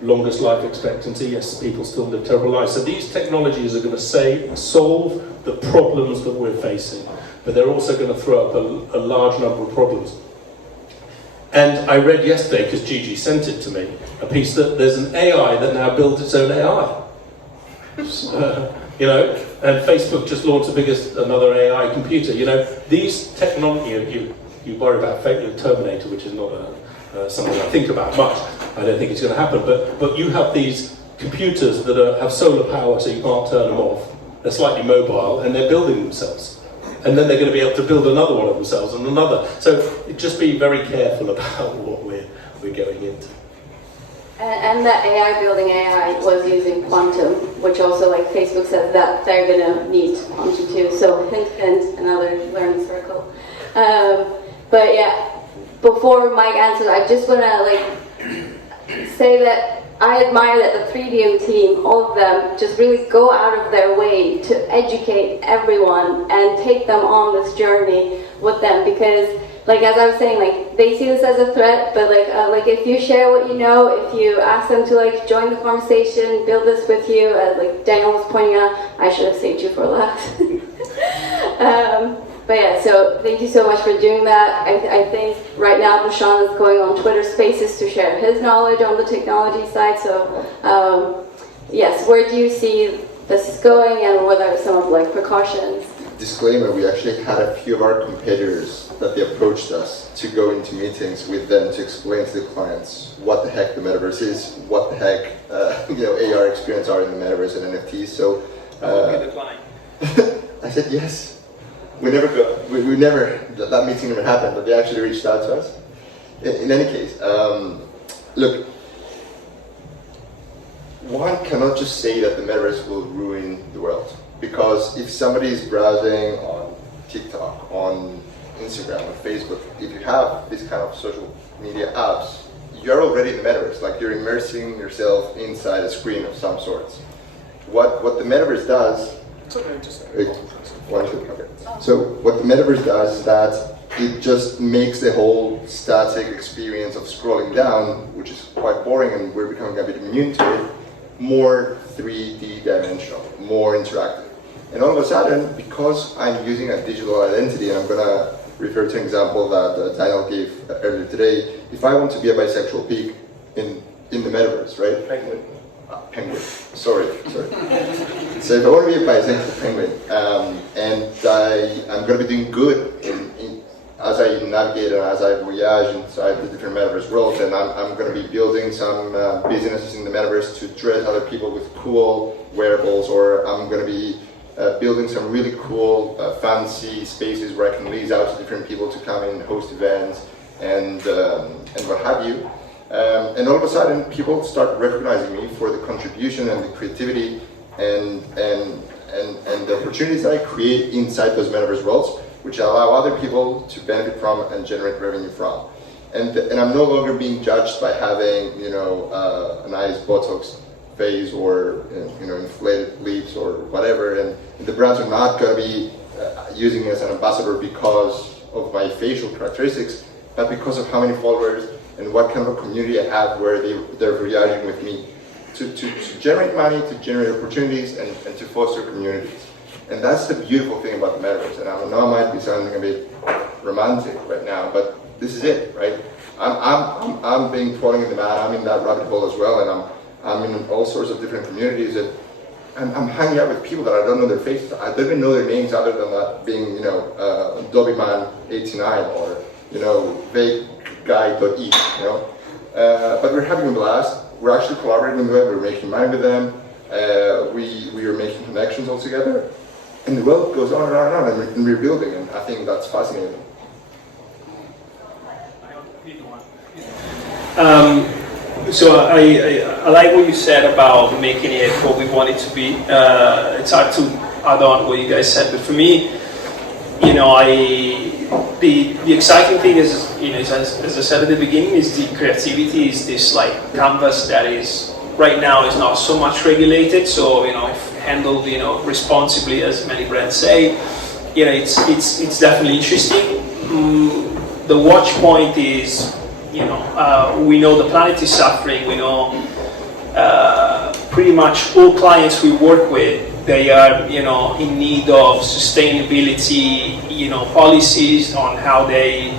longest life expectancy. Yes, people still live terrible lives. So these technologies are going to solve the problems that we're facing, but they're also going to throw up a large number of problems. And I read yesterday, because Gigi sent it to me, a piece that there's an AI that now builds its own AI. And Facebook just launched another AI computer. These technology, you worry about Terminator, which is not something I think about much. I don't think it's going to happen. But you have these computers that have solar power, so you can't turn them off. They're slightly mobile, and they're building themselves. And then they're going to be able to build another one of themselves and another. So just be very careful about what we're going into. And the AI building AI was using quantum, which also, like Facebook says, that they're going to need quantum too. So hint, another learning circle. But yeah, before Mike answers, I just want to say that I admire that the Threedium team, all of them, just really go out of their way to educate everyone and take them on this journey with them, because like as I was saying, like they see this as a threat, but like if you share what you know, if you ask them to like join the conversation, build this with you, as like Daniel was pointing out, I should have saved you for last. But yeah, so thank you so much for doing that. I think right now Prashant is going on Twitter Spaces to share his knowledge on the technology side. So yes, where do you see this is going, and what are some of like precautions? Disclaimer, we actually had a few of our competitors that they approached us to go into meetings with them to explain to the clients what the heck the Metaverse is, what the heck AR experience are in the Metaverse and NFTs. So I said yes. We never, that meeting never happened, but they actually reached out to us. In any case, look, one cannot just say that the Metaverse will ruin the world. Because if somebody is browsing on TikTok, on Instagram, on Facebook, if you have these kind of social media apps, you're already in the Metaverse. Like you're immersing yourself inside a screen of some sorts. What the Metaverse does, So what the Metaverse does is that it just makes the whole static experience of scrolling down, which is quite boring and we're becoming a bit immune to it, more 3D dimensional, more interactive. And all of a sudden, because I'm using a digital identity, and I'm going to refer to an example that Daniel gave earlier today, if I want to be a bisexual pig in the Metaverse, right? Penguin. Sorry. So if I want to be a bisexual penguin, and I'm going to be doing good as I navigate and as I voyage inside the different Metaverse worlds, and I'm going to be building some businesses in the Metaverse to dress other people with cool wearables, or I'm going to be building some really cool, fancy spaces where I can lease out to different people to come and host events and what have you. And all of a sudden, people start recognizing me for the contribution and the creativity and the opportunities that I create inside those Metaverse worlds, which allow other people to benefit from and generate revenue from. And I'm no longer being judged by having a nice Botox face or inflated lips or whatever, and the brands are not going to be using me as an ambassador because of my facial characteristics, but because of how many followers and what kind of a community I have where they're voyaging with me to generate money, to generate opportunities, and to foster communities. And that's the beautiful thing about the Metaverse. And I know I might be sounding a bit romantic right now, but this is it, right? I'm being thrown in the mad. I'm in that rabbit hole as well, and I'm in all sorts of different communities, and I'm hanging out with people that I don't know their faces. I don't even know their names other than that being, Dobbyman89 or, vague guy.e, But we're having a blast. We're actually collaborating with them. We're making money with them. We are making connections all together. And the world goes on and on and on, and we're building, and I think that's fascinating. So I like what you said about making it what we want it to be. It's hard to add on what you guys said, but for me, the exciting thing is, as I said at the beginning, is the creativity. Is this like canvas that is right now is not so much regulated. So if handled responsibly, as many brands say, it's definitely interesting. The watch point is. We know the planet is suffering. We know pretty much all clients we work with, they are, in need of sustainability, policies on how they,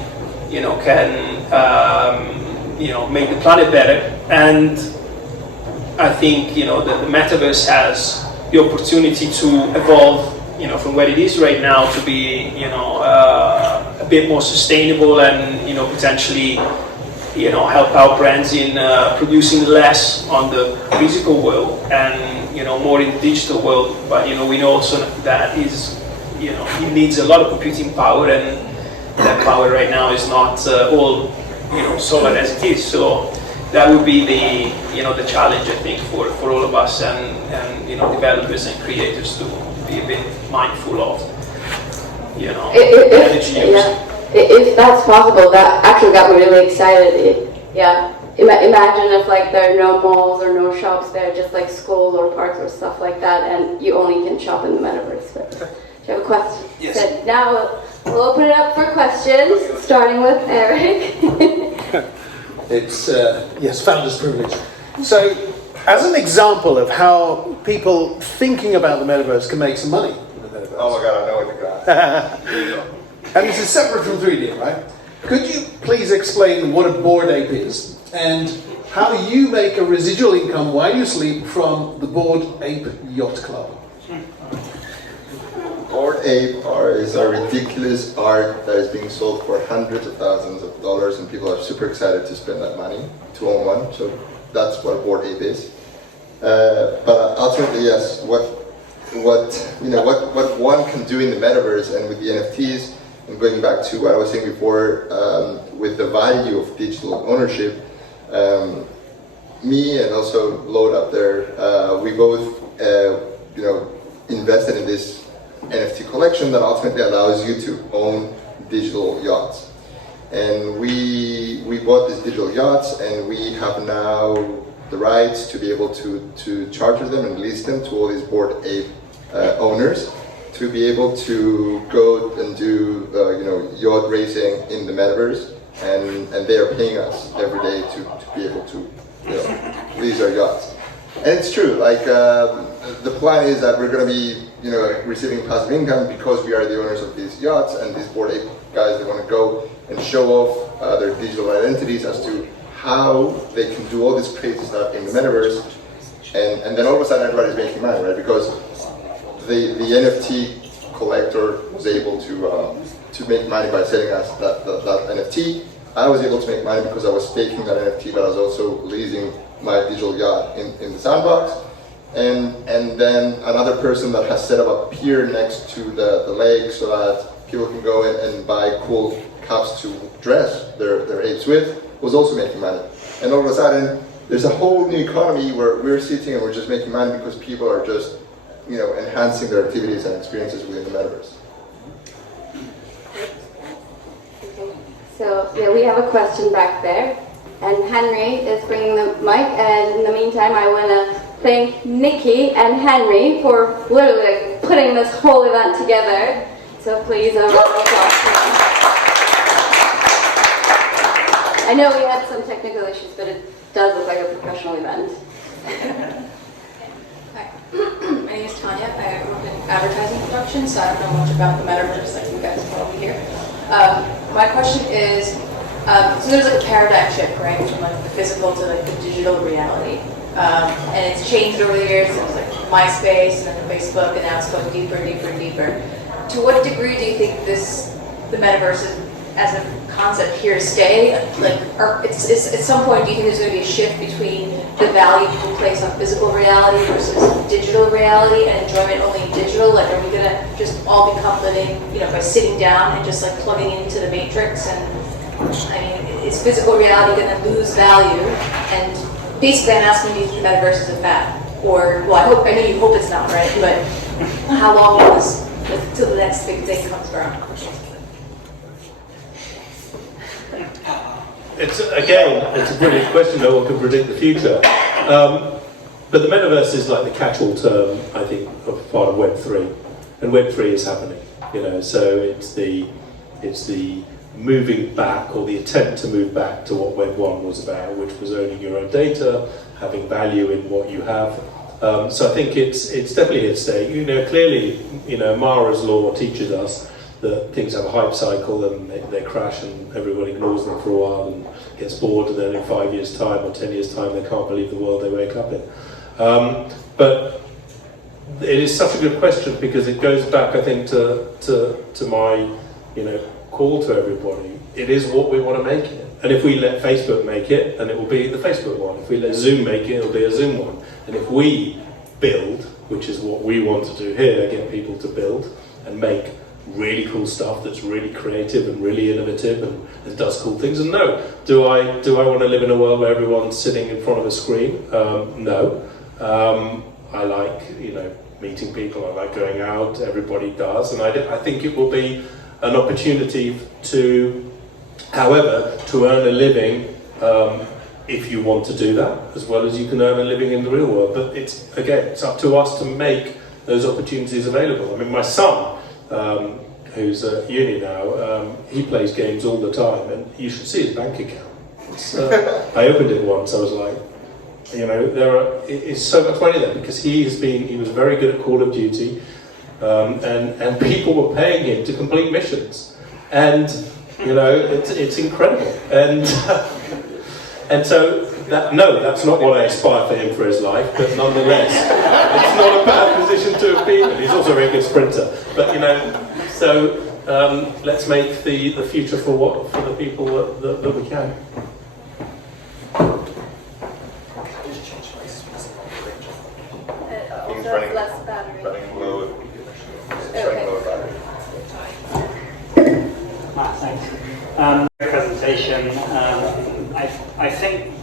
can, make the planet better. And I think, the Metaverse has the opportunity to evolve, from where it is right now to be, a bit more sustainable and, potentially, help out brands in producing less on the physical world and more in the digital world. But we know also that it needs a lot of computing power, and that power right now is not all solar as it is. So that would be the challenge, I think, for all of us and developers and creators to be a bit mindful of energy use. If that's possible, that actually got me really excited. Yeah, imagine if like there are no malls or no shops there, just like schools or parks or stuff like that, and you only can shop in the metaverse. But do you have a question? Yes. So now we'll open it up for questions, starting with Eric. It's, yes, founder's privilege. So, as an example of how people thinking about the metaverse can make some money in the metaverse. Oh my god, I know what the graph. And this is separate from Threedium, right? Could you please explain what a Bored Ape is and how you make a residual income while you sleep from the Bored Ape Yacht Club? Bored Ape is a ridiculous art that is being sold for hundreds of thousands of dollars, and people are super excited to spend that money to own one. So that's what a Bored Ape is. But ultimately, yes, what one can do in the metaverse and with the NFTs, and going back to what I was saying before, with the value of digital ownership, me and also Load up there, we both, invested in this NFT collection that ultimately allows you to own digital yachts. And we bought these digital yachts, and we have now the rights to be able to charter them and lease them to all these Bored Ape owners, to be able to go and do yacht racing in the metaverse, and they are paying us every day to be able to lease our yachts. And it's true, like the plan is that we're going to be receiving passive income because we are the owners of these yachts, and these Bored Ape guys, they want to go and show off their digital identities as to how they can do all this crazy stuff in the metaverse, and then all of a sudden everybody's making money, right? Because the NFT collector was able to make money by selling us that NFT. I was able to make money because I was staking that NFT, but I was also leasing my digital yacht in the sandbox. And then another person that has set up a pier next to the lake so that people can go in and buy cool cups to dress their apes with, was also making money. And all of a sudden, there's a whole new economy where we're sitting and we're just making money because people are just enhancing their activities and experiences within the metaverse. Okay. So yeah, we have a question back there, and Henry is bringing the mic. And in the meantime, I want to thank Nikki and Henry for literally putting this whole event together. So please, a round of applause for them. I know we had some technical issues, but it does look like a professional event. Hi, my name is Tanya. I work in advertising production, so I don't know much about the metaverse like you guys probably here. My question is, so there's like a paradigm shift, right, from like the physical to like the digital reality, and it's changed over the years. It was like MySpace and then Facebook, and now it's going deeper and deeper and deeper. To what degree do you think the metaverse is, as a concept, here to stay? Like, at some point, do you think there's going to be a shift between the value people place on physical reality versus digital reality, and enjoyment only in digital? Like, are we going to just all become living, by sitting down and just like plugging into the matrix? And I mean, is physical reality going to lose value? And basically, I'm asking you if the metaverse is a fad, or well, I know you hope it's not, right? But how long will this, till the next big thing comes around? It's a brilliant question. No one can predict the future. But the metaverse is like the catch-all term, I think, of part of Web3, and Web3 is happening. So it's the moving back, or the attempt to move back to what Web 1 was about, which was owning your own data, having value in what you have. So I think it's definitely here to stay. Clearly, Mara's law teaches us that things have a hype cycle and they crash and everyone ignores them for a while and gets bored, and then in 5 years' time or 10 years' time they can't believe the world they wake up in. But it is such a good question because it goes back, I think, to my call to everybody. It is what we want to make it. And if we let Facebook make it, then it will be the Facebook one. If we let Zoom make it, it'll be a Zoom one. And if we build, which is what we want to do here, get people to build and make really cool stuff that's really creative and really innovative and does cool things. And no, do I want to live in a world where everyone's sitting in front of a screen? No. I like meeting people. I like going out. Everybody does, and I think it will be an opportunity to, however, to earn a living if you want to do that, as well as you can earn a living in the real world. But it's up to us to make those opportunities available. I mean, my son, who's at uni now, he plays games all the time, and you should see his bank account. I opened it once, I was like, it's so much money there, because he was very good at Call of Duty, and people were paying him to complete missions, and it's incredible, and so that's not what I aspire for him for his life, but nonetheless, it's not a bad position to have been in. He's also a very good sprinter, but so let's make the future for the people that we can. Running less battery. low. Okay. Low battery. Matt, thanks. Presentation. I think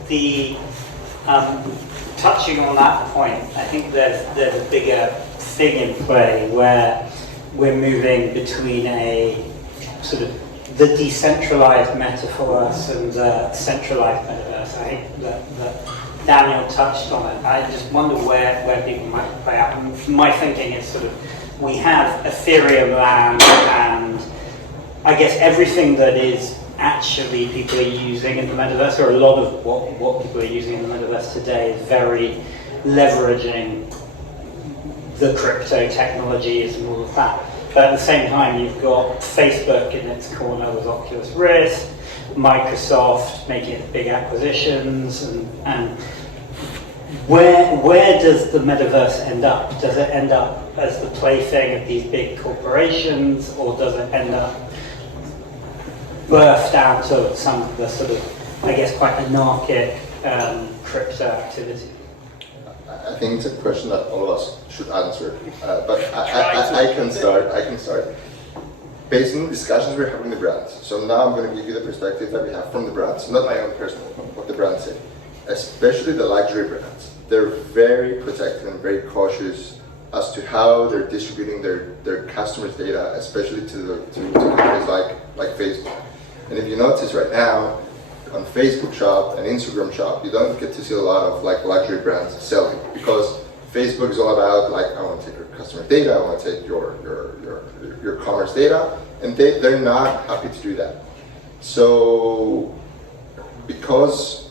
touching on that point, I think there's a bigger thing in play where we're moving between a sort of the decentralized metaverse and the centralized metaverse. I think that Daniel touched on it. I just wonder where people might play out. And my thinking is sort of, we have Ethereum land, and I guess everything that is actually people are using in the metaverse, or a lot of what people are using in the metaverse today, is very leveraging the crypto technologies and all of that. But at the same time, you've got Facebook in its corner with Oculus Rift, Microsoft making its big acquisitions, and where does the metaverse end up? Does it end up as the plaything of these big corporations, or does it end up birthed out of some of the sort of, I guess, quite anarchic crypto activity? I think it's a question that all of us should answer, but I can start. Based on the discussions we're having with the brands. So now I'm going to give you the perspective that we have from the brands, not my own personal, what the brands say. Especially the luxury brands. They're very protective and very cautious as to how they're distributing their customers' data, especially to companies like Facebook. And if you notice right now, on Facebook Shop and Instagram Shop, you don't get to see a lot of luxury brands selling, because Facebook is all about I want to take your customer data, I want to take your commerce data, and they're not happy to do that. So because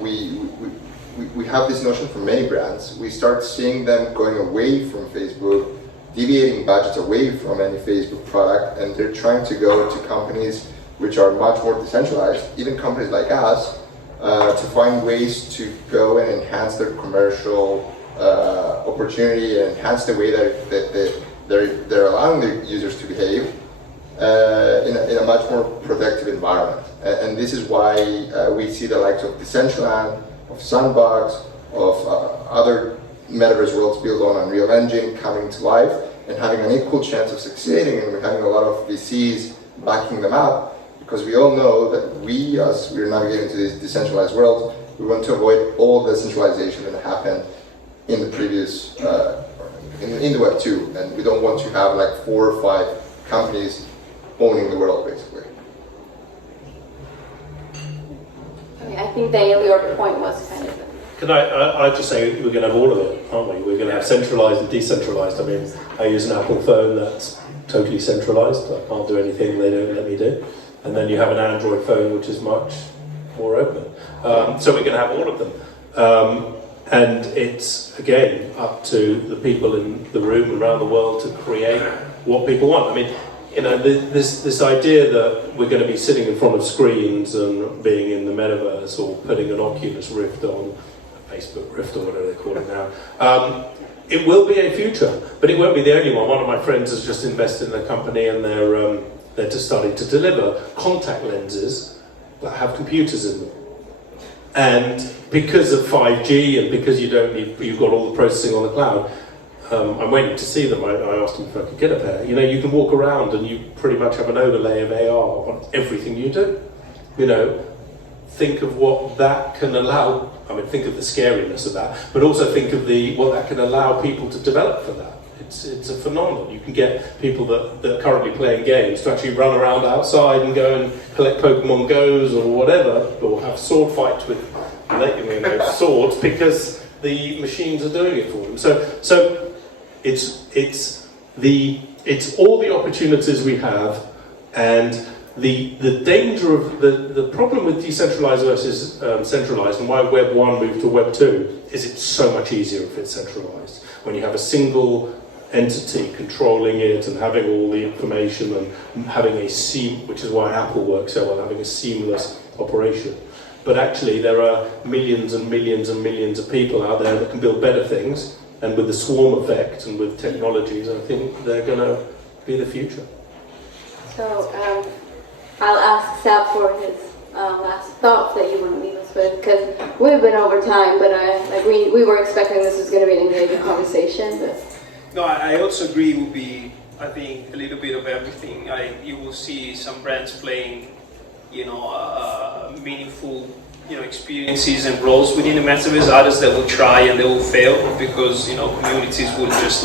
we have this notion from many brands, we start seeing them going away from Facebook, deviating budgets away from any Facebook product, and they're trying to go to companies which are much more decentralized, even companies like us, to find ways to go and enhance their commercial opportunity and enhance the way that they're allowing their users to behave in a much more protective environment. And this is why we see the likes of Decentraland, of Sandbox, of other metaverse worlds built on Unreal Engine coming to life and having an equal chance of succeeding, and we're having a lot of VCs backing them up, because we all know that as we're navigating to this decentralized world, we want to avoid all the centralization that happened in the previous, in the Web 2, and we don't want to have 4 or 5 companies owning the world, basically. I think Daniel, your point was kind of... Can I just say we're going to have all of it, aren't we? We're going to have centralized and decentralized. I mean, I use an Apple phone that's totally centralized. I can't do anything they don't let me do. And then you have an Android phone which is much more open. So we're going to have all of them. And it's, again, up to the people in the room around the world to create what people want. I mean, this idea that we're going to be sitting in front of screens and being in the metaverse, or putting an Oculus Rift on, Facebook Rift or whatever they call it now, it will be a future, but it won't be the only one. One of my friends has just invested in a company, and they're just starting to deliver contact lenses that have computers in them. And because of 5G, and because you've got all the processing on the cloud, I'm waiting to see them. I asked them if I could get a pair. You can walk around and you pretty much have an overlay of AR on everything you do. Think of what that can allow. I mean, think of the scariness of that, but also think of what that can allow people to develop for that. It's a phenomenon. You can get people that are currently playing games to actually run around outside and go and collect Pokemon Go's or whatever, or have sword fights with swords because the machines are doing it for them. So it's all the opportunities we have, and the danger of the problem with decentralized versus centralized, and why Web 1 moved to Web 2 is it's so much easier if it's centralized. When you have a single entity controlling it and having all the information and having which is why Apple works so well, having a seamless operation. But actually there are millions and millions and millions of people out there that can build better things, and with the swarm effect and with technologies, I think they're going to be the future. So I'll ask Sab for his last thoughts that you want to leave us with, because we've been over time, but we were expecting this was going to be an engaging conversation. But No, I also agree it will be, I think, a little bit of everything. You will see some brands playing, meaningful, experiences and roles within the metaverse. Others that will try and they will fail because, communities will just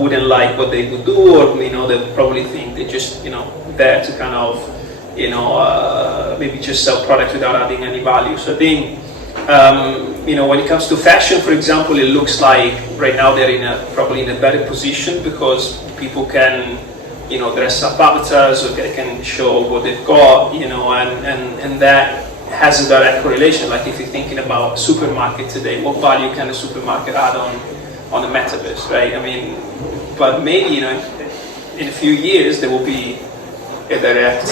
wouldn't like what they would do, or they probably think they just, there to kind of, maybe just sell products without adding any value. So I think. When it comes to fashion, for example, it looks like right now they're probably in a better position because people can, dress up avatars, or they can show what they've got, and that has a direct correlation. Like if you're thinking about a supermarket today, what value can a supermarket add on the metaverse, right? I mean, but maybe, in a few years there will be a direct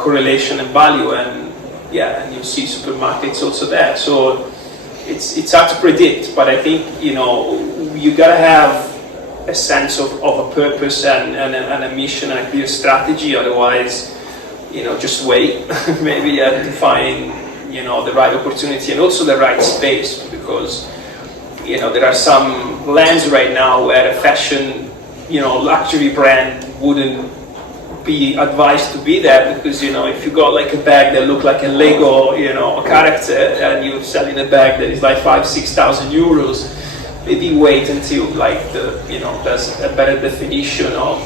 correlation in value, and you see supermarkets also there. So it's hard to predict, but I think you gotta have a sense of a purpose and a mission and a clear strategy. Otherwise, just wait maybe to find the right opportunity and also the right space, because there are some lands right now where a fashion luxury brand wouldn't be advised to be there, because if you got like a bag that look like a Lego character and you're selling a bag that is like 5,000-6,000 euros, maybe wait until there's a better definition of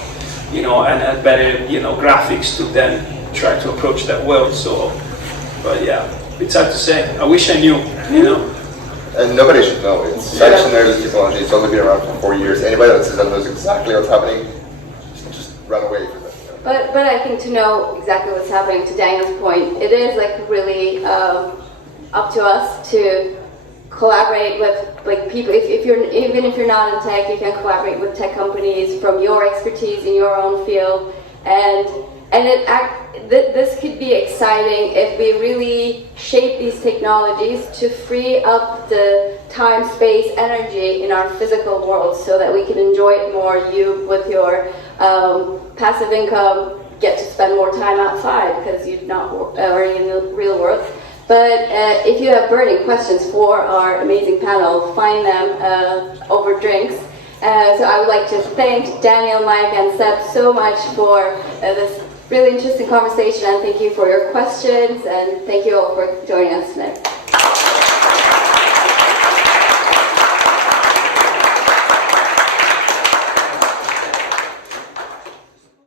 and a better graphics to then try to approach that world. So, but it's hard to say. I wish I knew. And nobody should know. It's such an early technology. It's only been around for 4 years. Anybody that says that knows exactly what's happening, just run away from it. But I think to know exactly what's happening, to Daniel's point, it is really up to us to collaborate with people. Even if you're not in tech, you can collaborate with tech companies from your expertise in your own field, and this could be exciting if we really shape these technologies to free up the time, space, energy in our physical world, so that we can enjoy it more. You with your passive income get to spend more time outside because you're not already in the real world. But if you have burning questions for our amazing panel, find them over drinks. So I would like to thank Daniel, Mike, and Seb so much for this really interesting conversation, and thank you for your questions, and thank you all for joining us tonight.